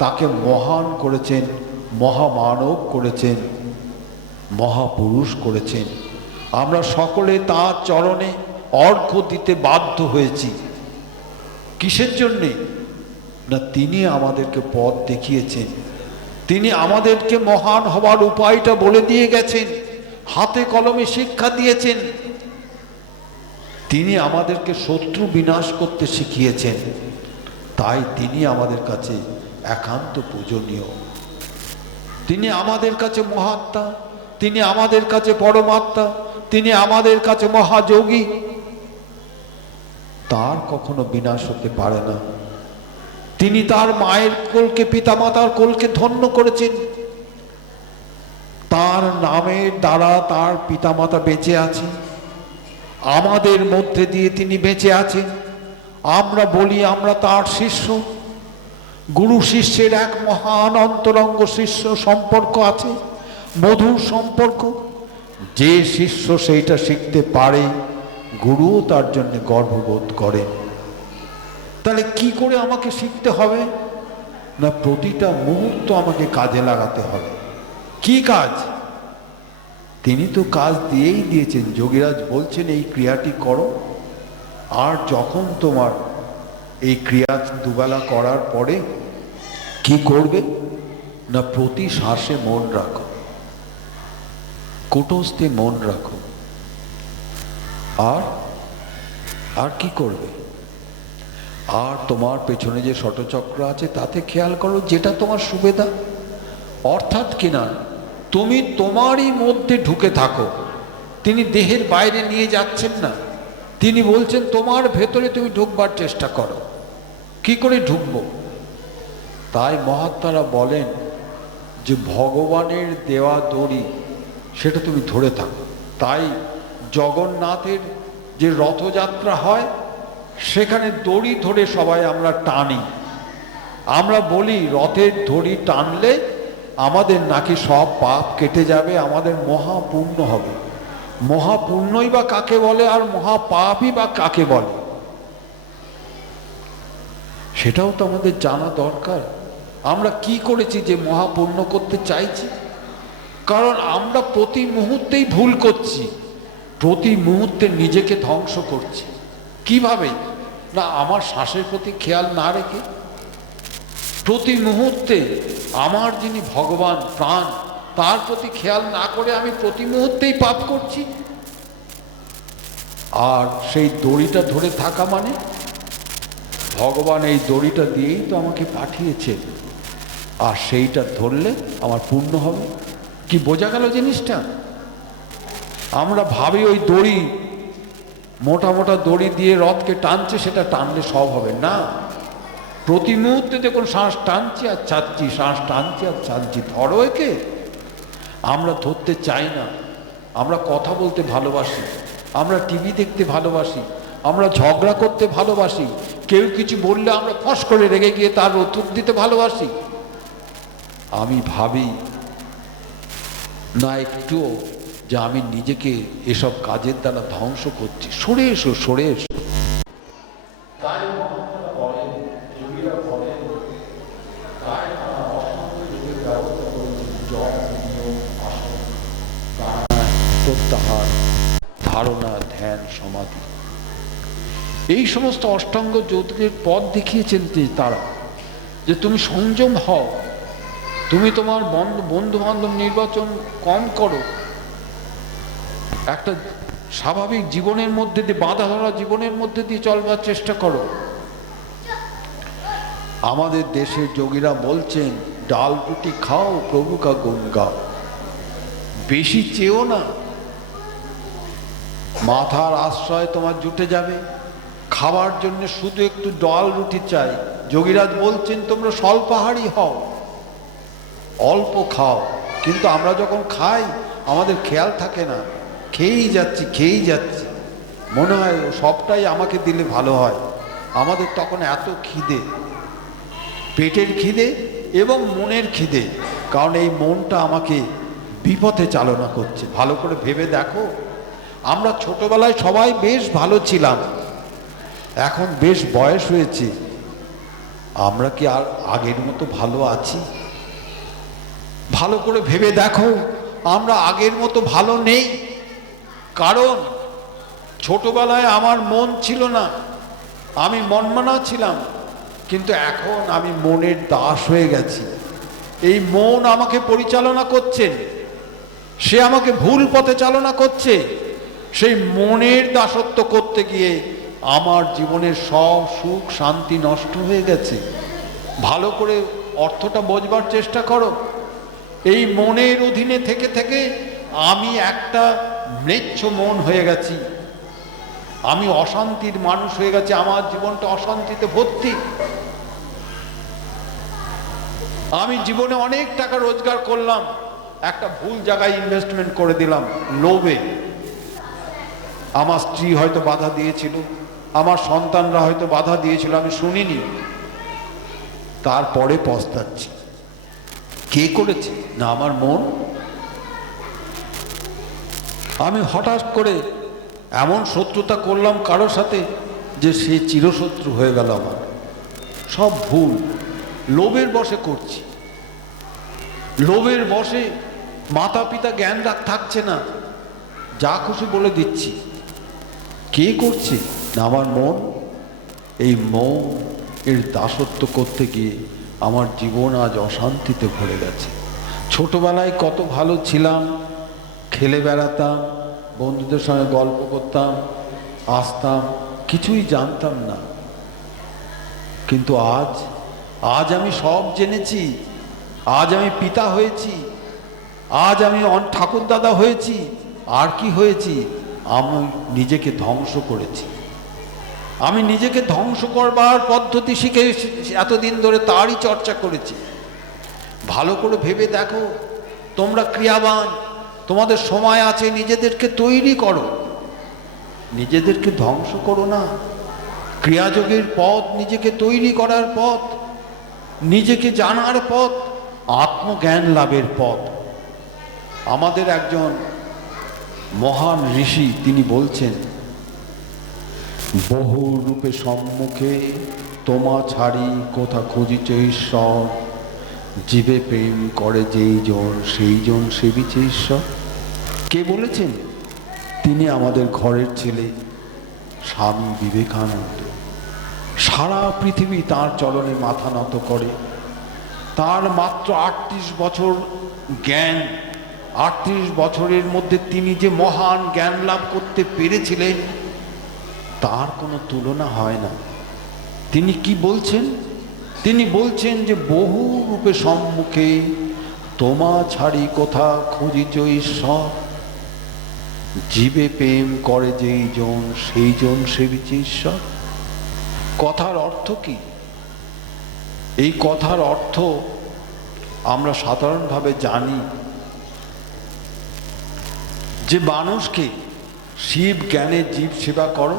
তাকে মহান করেছেন, মহামানব করেছেন, মহাপুরুষ করেছেন। আমরা সকলে তাঁর চরণে অর্ঘ্য দিতে বাধ্য হয়েছি। কিসের জন্যে? না তিনি আমাদেরকে পথ দেখিয়েছেন, তিনি আমাদেরকে মহান হবার উপায়টা বলে দিয়ে গেছেন, হাতে কলমে শিক্ষা দিয়েছেন, তিনি আমাদেরকে শত্রু বিনাশ করতে শিখিয়েছেন। তাই তিনি আমাদের কাছে একান্ত পূজনীয়। তিনি আমাদের কাছে মহাত্মা, তিনি আমাদের কাছে পরমাত্মা, তিনি আমাদের কাছে মহাযোগী। তার কখনো বিনাশ হতে পারে না। তিনি তার মায়ের কোলকে, পিতামাতার কোলকে ধন্য করেছেন। তার নামের দ্বারা তার পিতামাতা বেঁচে আছে, আমাদের মধ্যে দিয়ে তিনি বেঁচে আছেন। আমরা বলি আমরা তার শিষ্য। গুরু শিষ্যের এক মহান অন্তরঙ্গ শিষ্য সম্পর্ক আছে, মধুর সম্পর্ক। যে শিষ্য সেইটা শিখতে পারে, গুরুও তার জন্য গর্ববোধ করে। তাহলে কি করে আমাকে শিখতে হবে? না প্রতিটা মুহূর্ত আমাকে কাজে লাগাতে হবে। কি কাজ? তিনি তো কাজ দিয়েই দিয়েছেন। যোগীরাজ বলছেন এই ক্রিয়াটি করো, আর যখন তোমার এই ক্রিয়া দুবেলা করার পরে কি করবে? না প্রতি শ্বাসে মন রাখো, কুটস্থে মন রাখো। আর কি করবে? আর তোমার পেছনে যে ষটচক্র আছে তাতে খেয়াল করো, যেটা তোমার সুবিধা। অর্থাৎ কিনা তুমি তোমারই মধ্যে ঢুকে থাকো। তিনি দেহের বাইরে নিয়ে যাচ্ছেন না, তিনি বলছেন তোমার ভেতরে তুমি ঢুকবার চেষ্টা করো। কি করে ঢুকবো? তাই মহাত্মারা বলেন যে ভগবানের দেওয়া দড়ি সেটা তুমি ধরে থাকো। তাই জগন্নাথের যে রথযাত্রা হয়, সেখানে দড়ি ধরে সবাই আমরা টানি। আমরা বলি রথের দড়ি টানলে আমাদের নাকি সব পাপ কেটে যাবে, আমাদের মহাপুণ্য হবে। মহাপুণ্যই বা কাকে বলে, আর মহাপাপই বা কাকে বলে, সেটাও তো আমাদের জানা দরকার। আমরা কি করেছি যে মহাপুণ্য করতে চাইছি? কারণ আমরা প্রতি মুহূর্তেই ভুল করছি, প্রতি মুহূর্তে নিজেকে ধ্বংস করছি। কিভাবে? না আমার শ্বাসের প্রতি খেয়াল না রেখে, প্রতি মুহূর্তে আমার যিনি ভগবান প্রাণ, তার প্রতি খেয়াল না করে আমি প্রতি মুহূর্তেই পাপ করছি। আর সেই দড়িটা ধরে থাকা মানে ভগবান এই দড়িটা দিয়েই তো আমাকে পাঠিয়েছে, আর সেইটা ধরলে আমার পূর্ণ হবে। কি বোঝা গেল জিনিসটা? আমরা ভাবি ওই দড়ি, মোটা মোটা দড়ি দিয়ে রথকে টানছে, সেটা টানলে সব হবে না। প্রতি মুহূর্তে দেখুন শ্বাস টানছি আর ছাড়ছি, শ্বাস টানছি আর ছাড়ছি। ধরো একে। আমরা ধরতে চাই না। আমরা কথা বলতে ভালোবাসি, আমরা টিভি দেখতে ভালোবাসি, আমরা ঝগড়া করতে ভালোবাসি, কেউ কিছু বললে আমরা ফস করে রেগে গিয়ে তার উত্তর দিতে ভালোবাসি। আমি ভাবি না একটুও যে আমি নিজেকে এসব কাজের দ্বারা ধ্বংস করছি। সরে এসো, সরে এসো। প্রত্যাহার, ধারণা, ধ্যান, সমাধি, এই সমস্ত অষ্টাঙ্গ যোগের পথ দেখিয়েছেন তারা, যে তুমি সংযম হও, তুমি তোমার বন্ধু বান্ধব নির্বাচন কম করো, একটা স্বাভাবিক জীবনের মধ্যে দিয়ে, বাঁধা ধরা জীবনের মধ্যে দিয়ে চলবার চেষ্টা করো। আমাদের দেশের যোগীরা বলছেন ডাল রুটি খাও, প্রভু কা গুণ গাও, বেশি চেয়েও না, মাথার আশ্রয় তোমার জুটে যাবে, খাওয়ার জন্য শুধু একটু ডাল রুটি চাই। যোগীরাজ বলছেন তোমরা স্বল্পাহারী হও, অল্প খাও। কিন্তু আমরা যখন খাই আমাদের খেয়াল থাকে না, খেয়েই যাচ্ছি, মনে হয় সবটাই আমাকে দিলে ভালো হয়। আমাদের তখন এত খিদে, পেটের খিদে এবং মনের খিদে, কারণ এই মনটা আমাকে বিপথে চালনা করছে। ভালো করে ভেবে দেখো, আমরা ছোটবেলায় সবাই বেশ ভালো ছিলাম, এখন বেশ বয়স হয়েছে, আমরা কি আর আগের মতো ভালো আছি? ভালো করে ভেবে দেখো, আমরা আগের মতো ভালো নেই। কারণ ছোটবেলায় আমার মন ছিল না, আমি মনমানা ছিলাম, কিন্তু এখন আমি মনের দাস হয়ে গেছি। এই মন আমাকে পরিচালনা করছে, সে আমাকে ভুল পথে চালনা করছে। সেই মনের দাসত্ব করতে গিয়ে আমার জীবনের সব সুখ শান্তি নষ্ট হয়ে গেছে। ভালো করে অর্থটা বোঝবার চেষ্টা করো। এই মনের অধীনে থেকে থেকে আমি একটা ম্লেচ্ছ মন হয়ে গেছি, আমি অশান্তির মানুষ হয়ে গেছি, আমার জীবনটা অশান্তিতে ভর্তি। আমি জীবনে অনেক টাকা রোজগার করলাম, একটা ভুল জায়গায় ইনভেস্টমেন্ট করে দিলাম লোভে। আমার স্ত্রী হয়তো বাধা দিয়েছিল, আমার সন্তানরা হয়তো বাধা দিয়েছিল, আমি শুনিনি, তারপরে পস্তাচ্ছি। কে করেছে? না আমার মন। আমি হঠাৎ করে এমন শত্রুতা করলাম কারোর সাথে যে সে চিরশত্রু হয়ে গেল আমার। সব ভুল, লোভের বশে করছি, লোভের বশে মাতা পিতা জ্ঞান থাকছে না, যা খুশি বলে দিচ্ছি। কে করছে? না আমার মন। এই মন এর দাসত্ব করতে গিয়ে আমার জীবন আজ অশান্তিতে ভরে গেছে। ছোটবেলায় কত ভালো ছিলাম, খেলে বেড়াতাম, বন্ধুদের সঙ্গে গল্প করতাম, আসতাম, কিছুই জানতাম না। কিন্তু আজ আমি সব জেনেছি, আজ আমি পিতা হয়েছি, আজ আমি ঠাকুর দাদা হয়েছি। আর কি হয়েছি? আমি নিজেকে ধ্বংস করেছি। আমি নিজেকে ধ্বংস করবার পদ্ধতি শিখে এতদিন ধরে তারই চর্চা করেছি। ভালো করে ভেবে দেখো, তোমরা ক্রিয়াবান, তোমাদের সময় আছে, নিজেদেরকে তৈরি করো, নিজেদেরকে ধ্বংস করো না। ক্রিয়াযোগের পথ নিজেকে তৈরি করার পথ, নিজেকে জানার পথ, আত্মজ্ঞান লাভের পথ। আমাদের একজন মহান ঋষি তিনি বলছেন, বহু রূপে সম্মুখে তোমা ছাড়ি কোথা খুঁজিছ ঈশ্বর, জীবে প্রেম করে যেই জন সেই জন সেবিছে ঈশ্বর। কে বলেছেন? তিনি আমাদের ঘরের ছেলে স্বামী বিবেকানন্দ। সারা পৃথিবী তার চরণে মাথা নত করে। তার মাত্র 38 বছর জ্ঞান, 38 বছরের মধ্যে তিনি যে মহান জ্ঞান লাভ করতে পেরেছিলেন তার কোনো তুলনা হয় না। তিনি কি বলছেন? তিনি বলছেন যে বহু রূপে সম্মুখে তোমা ছাড়ি কোথা খুঁজিছ ঈশ্বর, জীবে প্রেম করে যেই জন সেই জন সেবিছে ঈশ্বর। কথার অর্থ কি? এই কথার অর্থ আমরা সাধারণভাবে জানি যে মানুষকে শিব জ্ঞানে জীব সেবা করো,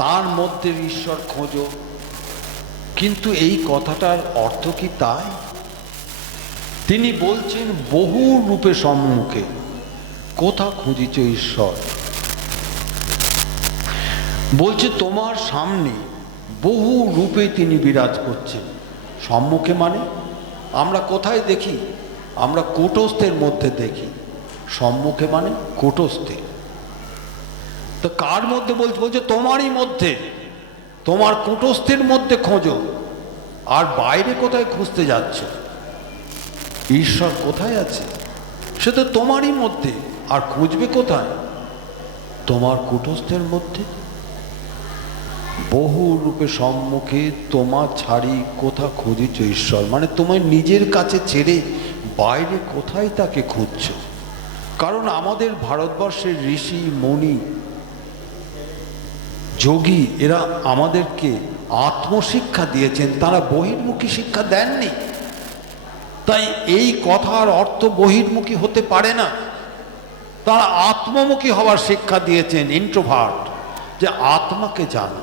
তার মধ্যে ঈশ্বর খোঁজো। কিন্তু এই কথাটার অর্থ কি তাই? তিনি বলছেন বহু রূপে সম্মুখে কোথা খুঁজিছ ঈশ্বর। বলছে তোমার সামনে বহু রূপে তিনি বিরাজ করছেন। সম্মুখে মানে আমরা কোথায় দেখি? আমরা কূটস্থের মধ্যে দেখি। সম্মুখে মানে কূটস্থে। তো কার মধ্যে বলছে? বলছে তোমারই মধ্যে, তোমার কূটস্থের মধ্যে খোঁজো। আর বাইরে কোথায় খুঁজতে যাচ্ছ? ঈশ্বর কোথায় আছে? সে তো তোমারই মধ্যে। আর খুঁজবে কোথায়? তোমার কূটস্থের মধ্যে। বহু রূপে সম্মুখে তোমার ছাড়ি কোথা খুঁজিছ ঈশ্বর, মানে তোমার নিজের কাছে ছেড়ে বাইরে কোথায় তাকে খুঁজছ? কারণ আমাদের ভারতবর্ষের ঋষি মুনি যোগী এরা আমাদেরকে আত্মশিক্ষা দিয়েছেন, তারা বহির্মুখী শিক্ষা দেননি। তাই এই কথার অর্থ বহির্মুখী হতে পারে না। তারা আত্মমুখী হওয়ার শিক্ষা দিয়েছেন, ইন্ট্রোভার্ট, যে আত্মাকে জানো।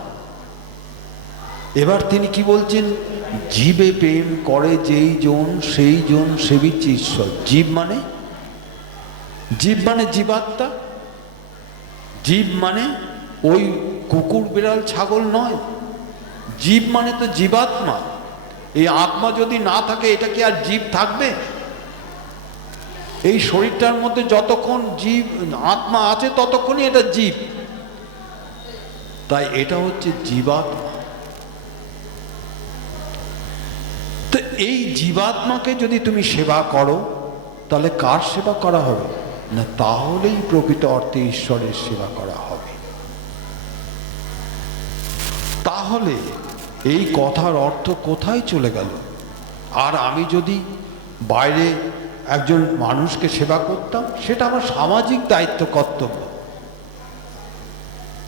এবার তিনি কি বলছেন? জীবে প্রেম করে যেই জন সেই জন সেবিচ্ছে ঈশ্বর। জীব মানে জীবাত্মা। জীব মানে ওই কুকুর বিড়াল ছাগল নয়। জীব মানে তো জীবাত্মা। এই আত্মা যদি না থাকে এটা কি আর জীব থাকবে? এই শরীরটার মধ্যে যতক্ষণ জীব আত্মা আছে ততক্ষণই এটা জীব। তাই এটা হচ্ছে জীবাত্মা। তো এই জীবাত্মাকে যদি তুমি সেবা করো তাহলে কার সেবা করা হবে? না, তাহলেই প্রকৃত অর্থে ঈশ্বরের সেবা করা হবে। তাহলে এই কথার অর্থ কোথায় চলে গেল? আর আমি যদি বাইরে একজন মানুষকে সেবা করতাম, সেটা আমার সামাজিক দায়িত্ব, কর্তব্য।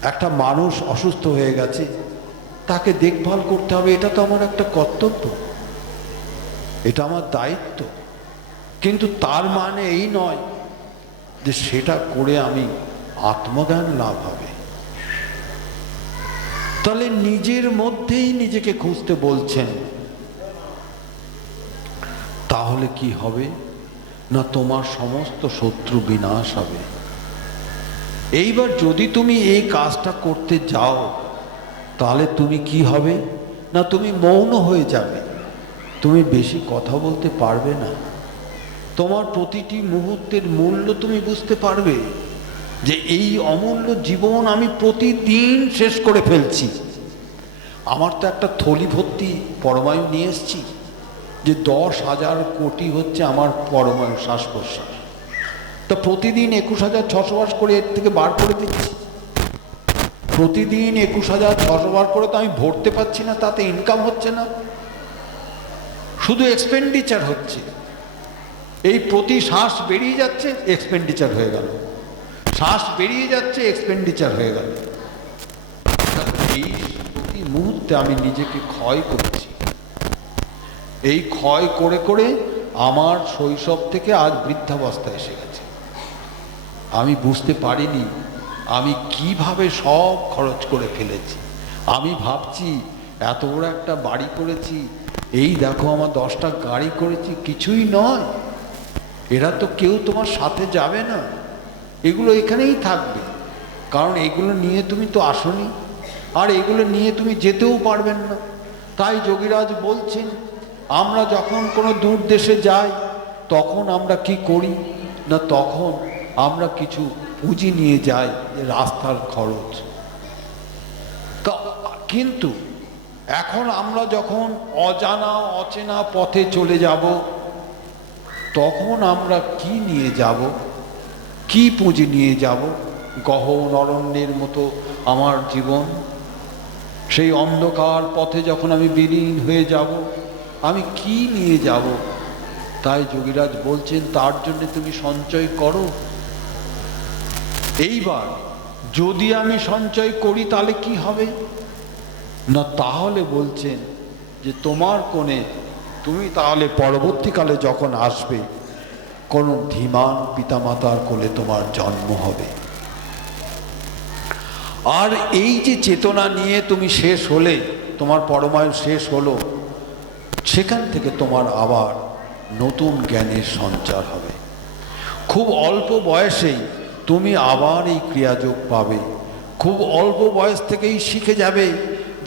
একটা মানুষ অসুস্থ হয়ে গেছে, তাকে দেখভাল করতে হবে, এটা তো আমার একটা কর্তব্য, এটা আমার দায়িত্ব। কিন্তু তার মানে এই নয় যে সেটা করে আমি আত্মজ্ঞান লাভ হবে। তাহলে নিজের মধ্যেই নিজেকে খুঁজতে বলছেন। তাহলে কি হবে? না, তোমার সমস্ত শত্রু বিনাশ হবে। এইবার যদি তুমি এই কাজটা করতে যাও তাহলে তুমি কি হবে? না, তুমি মৌন হয়ে যাবে, তুমি বেশি কথা বলতে পারবে না। তোমার প্রতিটি মুহূর্তের মূল্য তুমি বুঝতে পারবে যে এই অমূল্য জীবন আমি প্রতিদিন শেষ করে ফেলছি। আমার তো একটা থলি ভর্তি পরমায়ু নিয়ে এসছি, যে 10,000 কোটি হচ্ছে আমার পরমায়ু, শ্বাস প্রশ্বাস। তা প্রতিদিন 21,600 বার করে এর থেকে বার করে দিচ্ছি। প্রতিদিন 21,600 বার করে তো আমি ভরতে পারছি না, তাতে ইনকাম হচ্ছে না, শুধু এক্সপেন্ডিচার হচ্ছে। এই প্রতি শ্বাস বেরিয়ে যাচ্ছে, এক্সপেন্ডিচার হয়ে গেল, শ্বাস বেরিয়ে যাচ্ছে, এক্সপেন্ডিচার হয়ে গেল। এই প্রতি মুহূর্তে আমি নিজেকে ক্ষয় করছি। এই ক্ষয় করে করে আমার শৈশব থেকে আজ বৃদ্ধাবস্থা এসে গেছে। আমি বুঝতে পারিনি আমি কিভাবে সব খরচ করে ফেলেছি। আমি ভাবছি এত বড় একটা বাড়ি করেছি, এই দেখো আমার 10টা গাড়ি করেছি, কিছুই নয়। এরা তো কেউ তোমার সাথে যাবে না, এগুলো এখানেই থাকবে, কারণ এগুলো নিয়ে তুমি তো আসনি, আর এগুলো নিয়ে তুমি যেতেও পারবেন না। তাই যোগীরাজ বলছেন, আমরা যখন কোনো দূর দেশে যাই তখন আমরা কি করি না, তখন আমরা কিছু পুঁজি নিয়ে যাই, যে রাস্তার খরচ। কিন্তু এখন আমরা যখন অজানা অচেনা পথে চলে যাব, তখন আমরা কি নিয়ে যাব, কি পুঁজি নিয়ে যাব? গহন অরণ্যের মতো আমার জীবন। সেই অন্ধকার পথে যখন আমি বিলীন হয়ে যাব, আমি কি নিয়ে যাব? তাই যোগীরাজ বলছেন, তার জন্য তুমি সঞ্চয় করো। এইবার যদি আমি সঞ্চয় করি তাহলে কি হবে না, তাহলে বলছেন যে তোমার কোণে তুমি তাহলে পরবর্তীকালে যখন আসবে, কোনো ধীমান পিতামাতার কোলে তোমার জন্ম হবে। আর এই যে চেতনা নিয়ে তুমি শেষ হলে, তোমার পরমায়ু শেষ হলো, সেখান থেকে তোমার আবার নতুন জ্ঞানের সঞ্চার হবে। খুব অল্প বয়সেই তুমি আবার এই ক্রিয়াযোগ পাবে। খুব অল্প বয়স থেকেই শিখে যাবে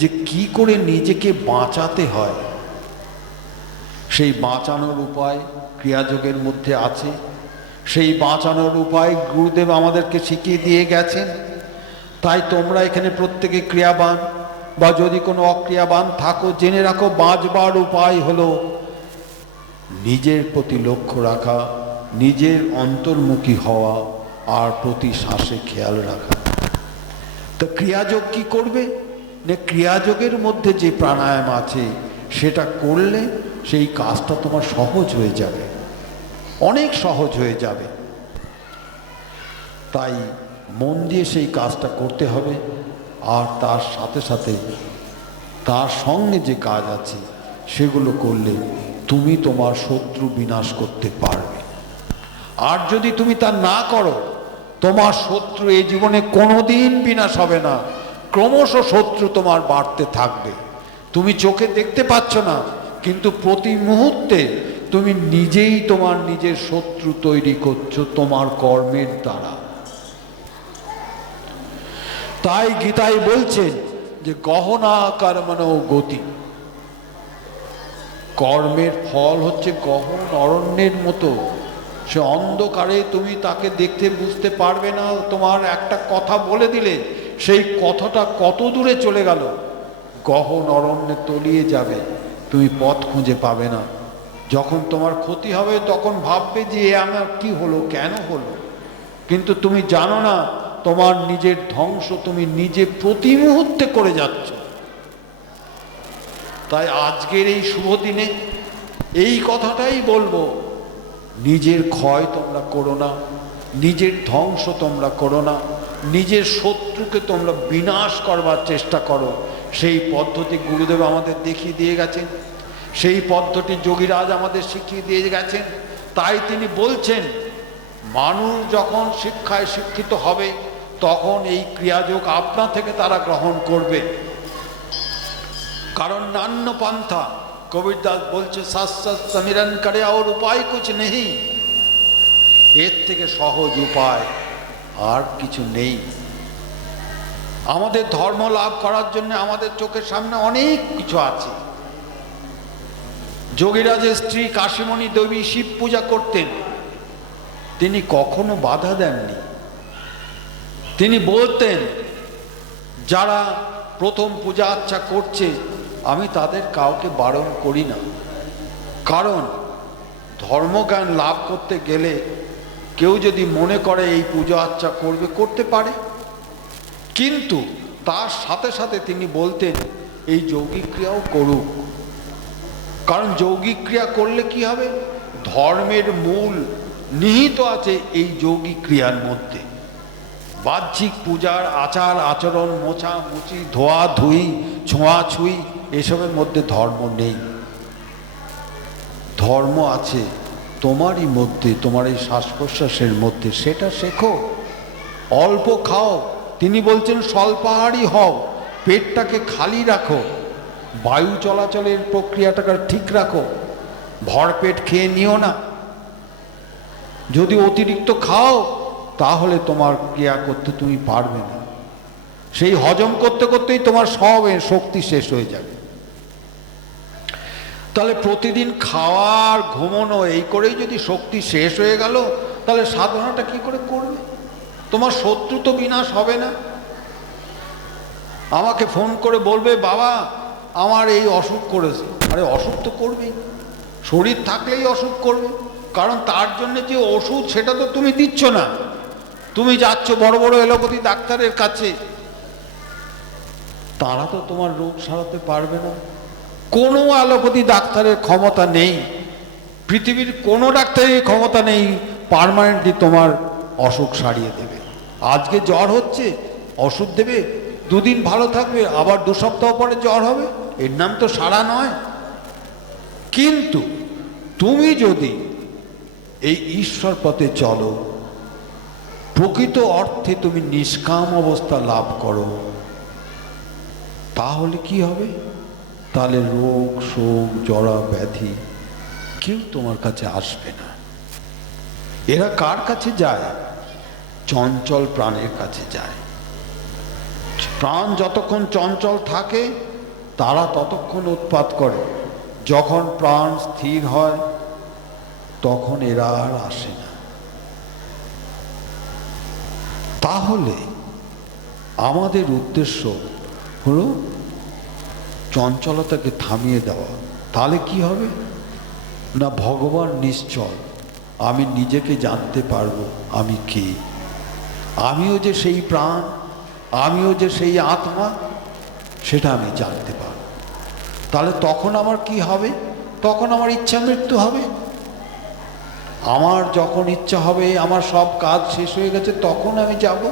যে কি করে নিজেকে বাঁচাতে হয়। সেই বাঁচানোর উপায় ক্রিয়াযোগের মধ্যে আছে। সেই বাঁচানোর উপায় গুরুদেব আমাদেরকে শিখিয়ে দিয়ে গেছেন। তাই তোমরা এখানে প্রত্যেকে ক্রিয়াবান, বা যদি কোনো অক্রিয়াবান থাকো, জেনে রাখো বাঁচবার উপায় হলো নিজের প্রতি লক্ষ্য রাখা, নিজের অন্তর্মুখী হওয়া, আর প্রতি শ্বাসে খেয়াল রাখা। তো ক্রিয়াযোগ কি করবে না, ক্রিয়াযোগের মধ্যে যে প্রাণায়াম আছে সেটা করলে সেই কাজটা তোমার সহজ হয়ে যাবে, অনেক সহজ হয়ে যাবে। তাই মন দিয়ে সেই কাজটা করতে হবে। আর তার সাথে সাথে তার সঙ্গে যে কাজ আছে সেগুলো করলে তুমি তোমার শত্রু বিনাশ করতে পারবে। আর যদি তুমি তা না করো, তোমার শত্রু এই জীবনে কোনোদিন বিনাশ হবে না, ক্রমশ শত্রু তোমার বাড়তে থাকবে। তুমি চোখে দেখতে পাচ্ছ না, কিন্তু প্রতি মুহূর্তে তুমি নিজেই তোমার নিজের শত্রু তৈরি করছো তোমার কর্মের দ্বারা। তাই গীতায় বলছে যে গহনা কর্মণো গতি, কর্মের ফল হচ্ছে গহন অরণ্যের মতো। সে অন্ধকারে তুমি তাকে দেখতে বুঝতে পারবে না। তোমার একটা কথা বলে দিলে সেই কথাটা কত দূরে চলে গেল, গহন অরণ্যে তলিয়ে যাবে, তুমি পথ খুঁজে পাবে না। যখন তোমার ক্ষতি হবে তখন ভাববে যে আমার কি হলো, কেন হলো, কিন্তু তুমি জানো না তোমার নিজের ধ্বংস তুমি নিজে প্রতি মুহূর্তে করে যাচ্ছ। তাই আজকের এই শুভ দিনে এই কথাটাই বলবো, নিজের ক্ষয় তোমরা করো না, নিজের ধ্বংস তোমরা করো না, নিজের শত্রুকে তোমরা বিনাশ করবার চেষ্টা করো। সেই পদ্ধতি গুরুদেব আমাদের দেখিয়ে দিয়ে গেছেন, সেই পদ্ধতি যোগীরাজ আমাদের শিখিয়ে দিয়ে গেছেন। তাই তিনি বলছেন মানুষ যখন শিক্ষায় শিক্ষিত হবে তখন এই ক্রিয়াযোগ আপনা থেকে তারা গ্রহণ করবে। কারণ নান্য পন্থা, কবিরদাস বলছে শাস্ত্র সমিরন করে আর উপায় কুছ নেই, এর থেকে সহজ উপায় আর কিছু নেই। আমাদের ধর্ম লাভ করার জন্য আমাদের চোখের সামনে অনেক কিছু আছে। যোগীরাজের স্ত্রী কাশীমণি দেবী শিব পূজা করতেন, তিনি কখনো বাধা দেননি। তিনি বলতেন যারা প্রথম পূজা আর্চা করছে আমি তাদের কাউকে বারণ করি না, কারণ ধর্মজ্ঞান লাভ করতে গেলে কেউ যদি মনে করে এই পূজা আর্চা করবে, করতে পারে, কিন্তু তার সাথে সাথে তিনি বলতেন এই যৌগিক ক্রিয়াও করুক। কারণ যৌগিক ক্রিয়া করলে কি হবে, ধর্মের মূল নিহিত আছে এই যৌগিক ক্রিয়ার মধ্যে। বাহ্যিক পূজার আচার আচরণ, মোছা মুছি, ধোয়া ধুই, ছোঁয়াছুঁই, এসবের মধ্যে ধর্ম নেই। ধর্ম আছে তোমারই মধ্যে, তোমার এই শ্বাস প্রশ্বাসের মধ্যে, সেটা শেখো। অল্প খাও, তিনি বলছেন স্বল্পাহারী হও, পেটটাকে খালি রাখো, বায়ু চলাচলের প্রক্রিয়াটাকে ঠিক রাখো, ভরপেট খেয়ে নিও না। যদি অতিরিক্ত খাও তাহলে তোমার ক্রিয়া করতে তুমি পারবে না, সেই হজম করতে করতেই তোমার সব শক্তি শেষ হয়ে যাবে। তাহলে প্রতিদিন খাওয়ার ঘুমানো এই করেই যদি শক্তি শেষ হয়ে গেল, তাহলে সাধনাটা কি করে করবে? তোমার শত্রু তো বিনাশ হবে না। আমাকে ফোন করে বলবে বাবা আমার এই অসুখ করেছে, আরে অসুখ তো করবেই, শরীর থাকলেই অসুখ করবে, কারণ তার জন্য যে ওষুধ সেটা তো তুমি দিচ্ছ না। তুমি যাচ্ছ বড় বড় এলোপ্যাথি ডাক্তারের কাছে, তারা তো তোমার রোগ সারাতে পারবে না। কোনো অ্যালোপ্যাথি ডাক্তারের ক্ষমতা নেই, পৃথিবীর কোনো ডাক্তারের ক্ষমতা নেই পার্মানেন্টলি তোমার অসুখ সারিয়ে দেবে। আজকে জ্বর হচ্ছে, ওষুধ দেবে, দুদিন ভালো থাকবে, আবার 2 সপ্তাহ পরে জ্বর হবে, এর নাম তো সারা নয়। কিন্তু তুমি যদি এই ঈশ্বর পথে চলো, প্রকৃত অর্থে তুমি নিষ্কাম অবস্থা লাভ করো, তাহলে কি হবে? তাহলে রোগ শোক জরা ব্যাধি কেউ তোমার কাছে আসবে না। এরা কার কাছে যায়? চঞ্চল প্রাণের কাছে যায়। প্রাণ যতক্ষণ চঞ্চল থাকে তারা ততক্ষণ উৎপাত করে। যখন প্রাণ স্থির হয় তখন এরা আর আসে না। তাহলে আমাদের উদ্দেশ্য হলো চঞ্চলতাকে থামিয়ে দেওয়া। তাহলে কি হবে না, ভগবান নিশ্চল, আমি নিজেকে জানতে পারবো আমি কে, আমিও যে সেই প্রাণ, আমিও যে সেই আত্মা, সেটা আমি জানতে পারব। তাহলে তখন আমার কি হবে? তখন আমার ইচ্ছা মৃত্যু হবে। আমার যখন ইচ্ছা হবে আমার সব কাজ শেষ হয়ে গেছে তখন আমি যাব।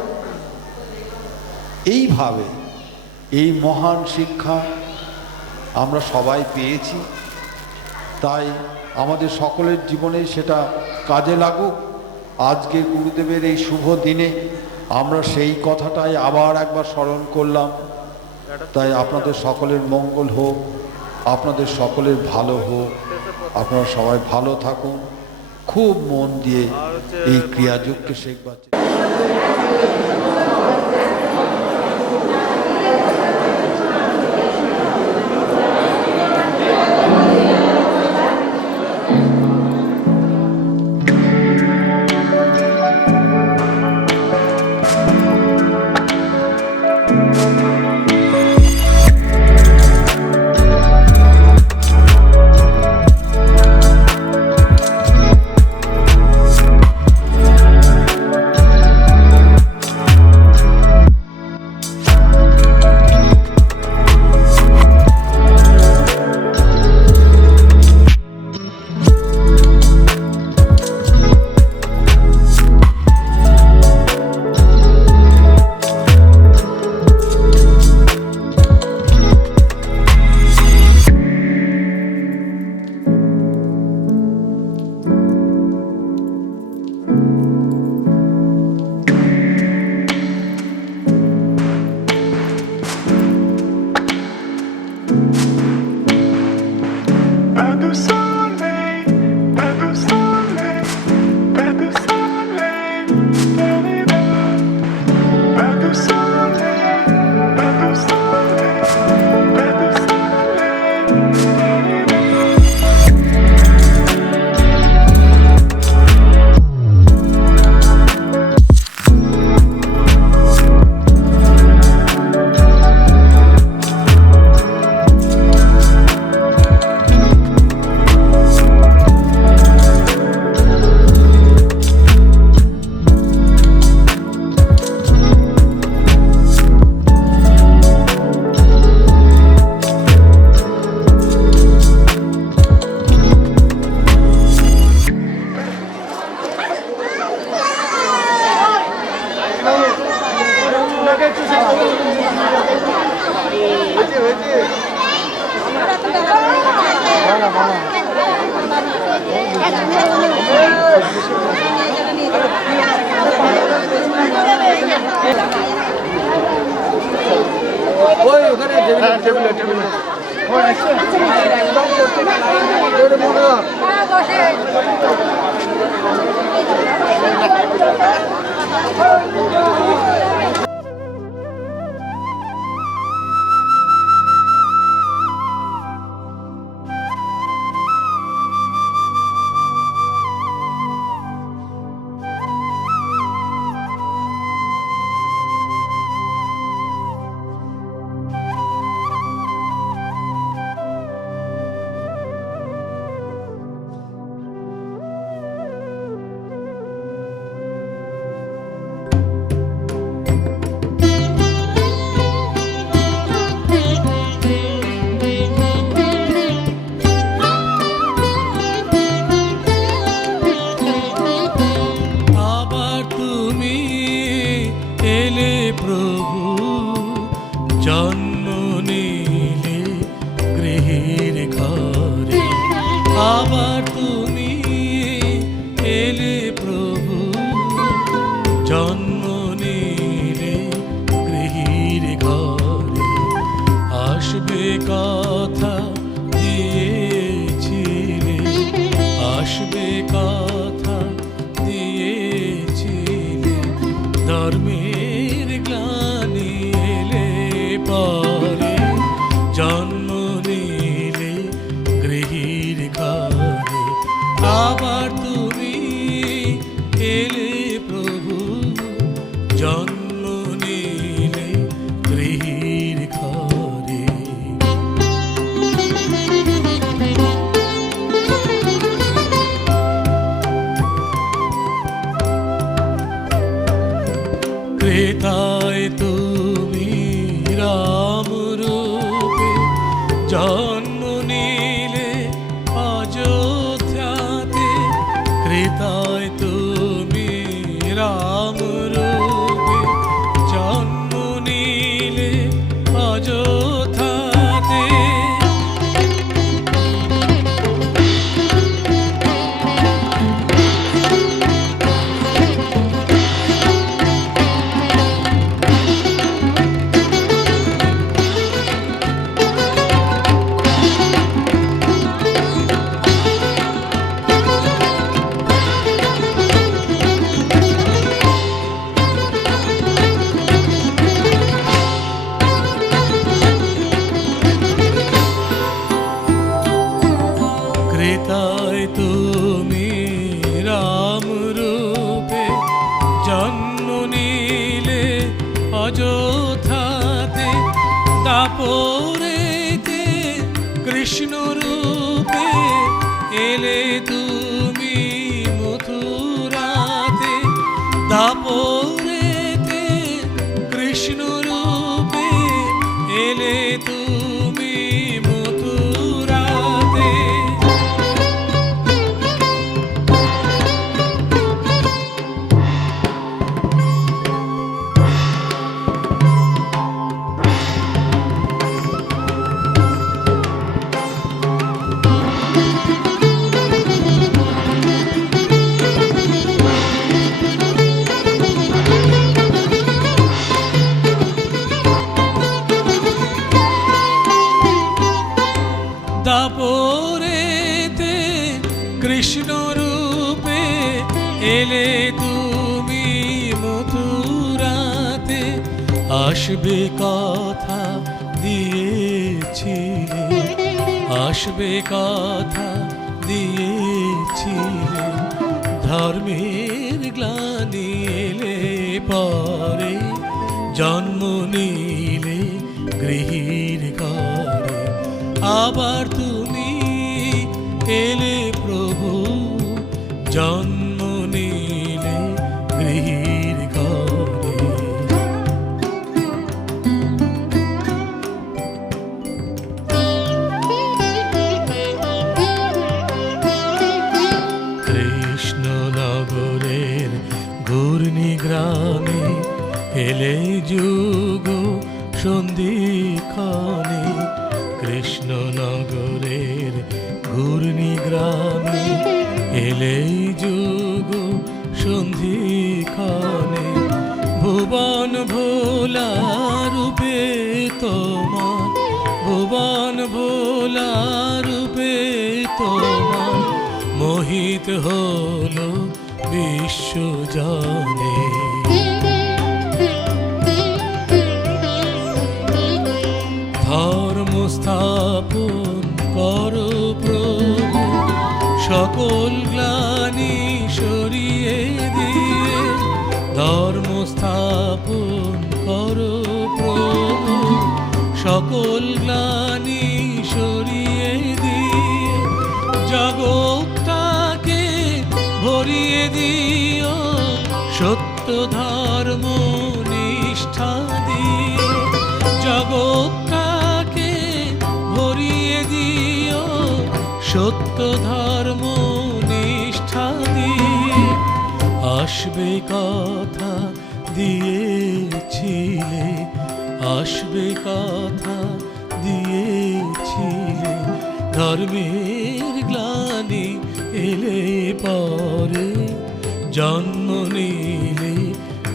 এইভাবে এই মহান শিক্ষা আমরা সবাই পেয়েছি, তাই আমাদের সকলের জীবনে সেটা কাজে লাগুক। আজকে গুরুদেবের এই শুভ দিনে আমরা সেই কথাটাই আবার একবার স্মরণ করলাম। তাই আপনাদের সকলের মঙ্গল হোক, আপনাদের সকলের ভালো হোক, আপনারা সবাই ভালো থাকুন। খুব মন দিয়ে এই ক্রিয়াযোগকে শেখবার। কথা দিয়েছিলে কোথাতে দাপরেতে কৃষ্ণ রূপে এলে তুমি মথুরাতে দাপরেতে কৃষ্ণ রূপে এলে তুমি মথুরাতে দাপরেতে কৃষ্ণ রূপে এলে তুমি মথুরাতে আসবে কথা দিয়েছিলে আসবে কথা দিয়েছিলে ধর্মের গ্লানি এলে পরে জন্ম নিলে গৃহীর ঘরে আবার তুমি এলে প্রভু জন্ম নিলে গৃহীর ঘরে কৃষ্ণনগরের ঘূর্ণি গ্রামে এলে যুগ সন্ধিক্ষণে কৃষ্ণনগরের ঘূর্ণি গ্রামে এলে যুগ সন্ধিক্ষণে ভুবন ভোলা রূপে তোমার ভুবন ভোলা রূপে তোমার মোহিত হলো বিশ্বজনে ধর্ম স্থাপন করো প্রভু সকল গ্লানি সরিয়ে দিয়ে ধর্ম স্থাপন করো প্রভু সকল গ্লানি সরিয়ে দিয়ে জগৎটাকে ভরিয়ে দিও সত্য ধর্ম নিষ্ঠা দিয়ে জগৎটাকে ভরিয়ে দিও সত্য ধর্ম নিষ্ঠা দিয়ে আসবে কথা দিয়েছিলে আসবে কথা দিয়েছিলে ধর্মের গ্লানি এলে পরে জন্ম নিলে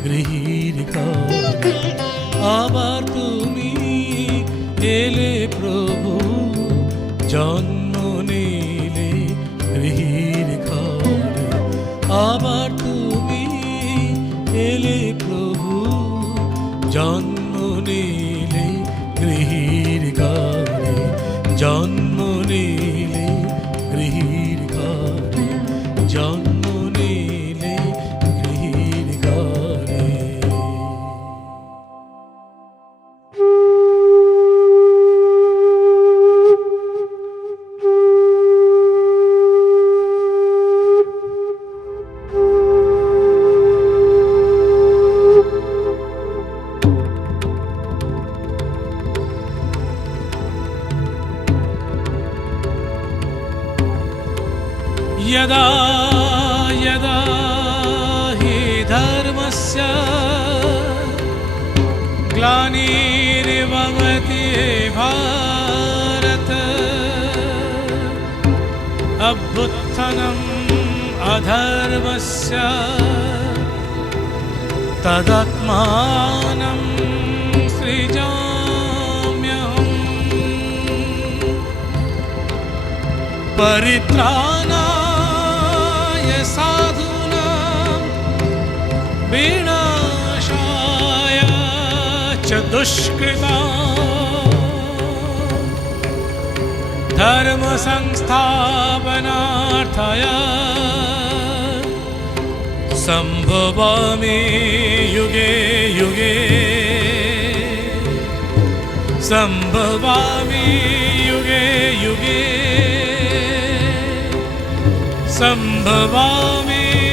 গৃহীর ঘরে আবার তুমি এলে প্রভু জন্ম নিলে গৃহীর ঘরে আবার তুমি এলে প্রভু জন্ম নিলে গৃহীর ঘরে জন্ম নিলে গৃহীর ঘরে জন্ম নিলে গৃহীর ঘরে यदा यदा हि धर्मस्य ग्लानिर्भवति भारत अभ्युत्थनम् अधर्मस्य तदात्मानं सृजाम्यहम् परित्राणाय साधूनां विनाशाय च दुष्कृताम् धर्म संस्थापनार्थाय संभवामि युगे युगे सम्भवामि युगे युगे सम्भवामि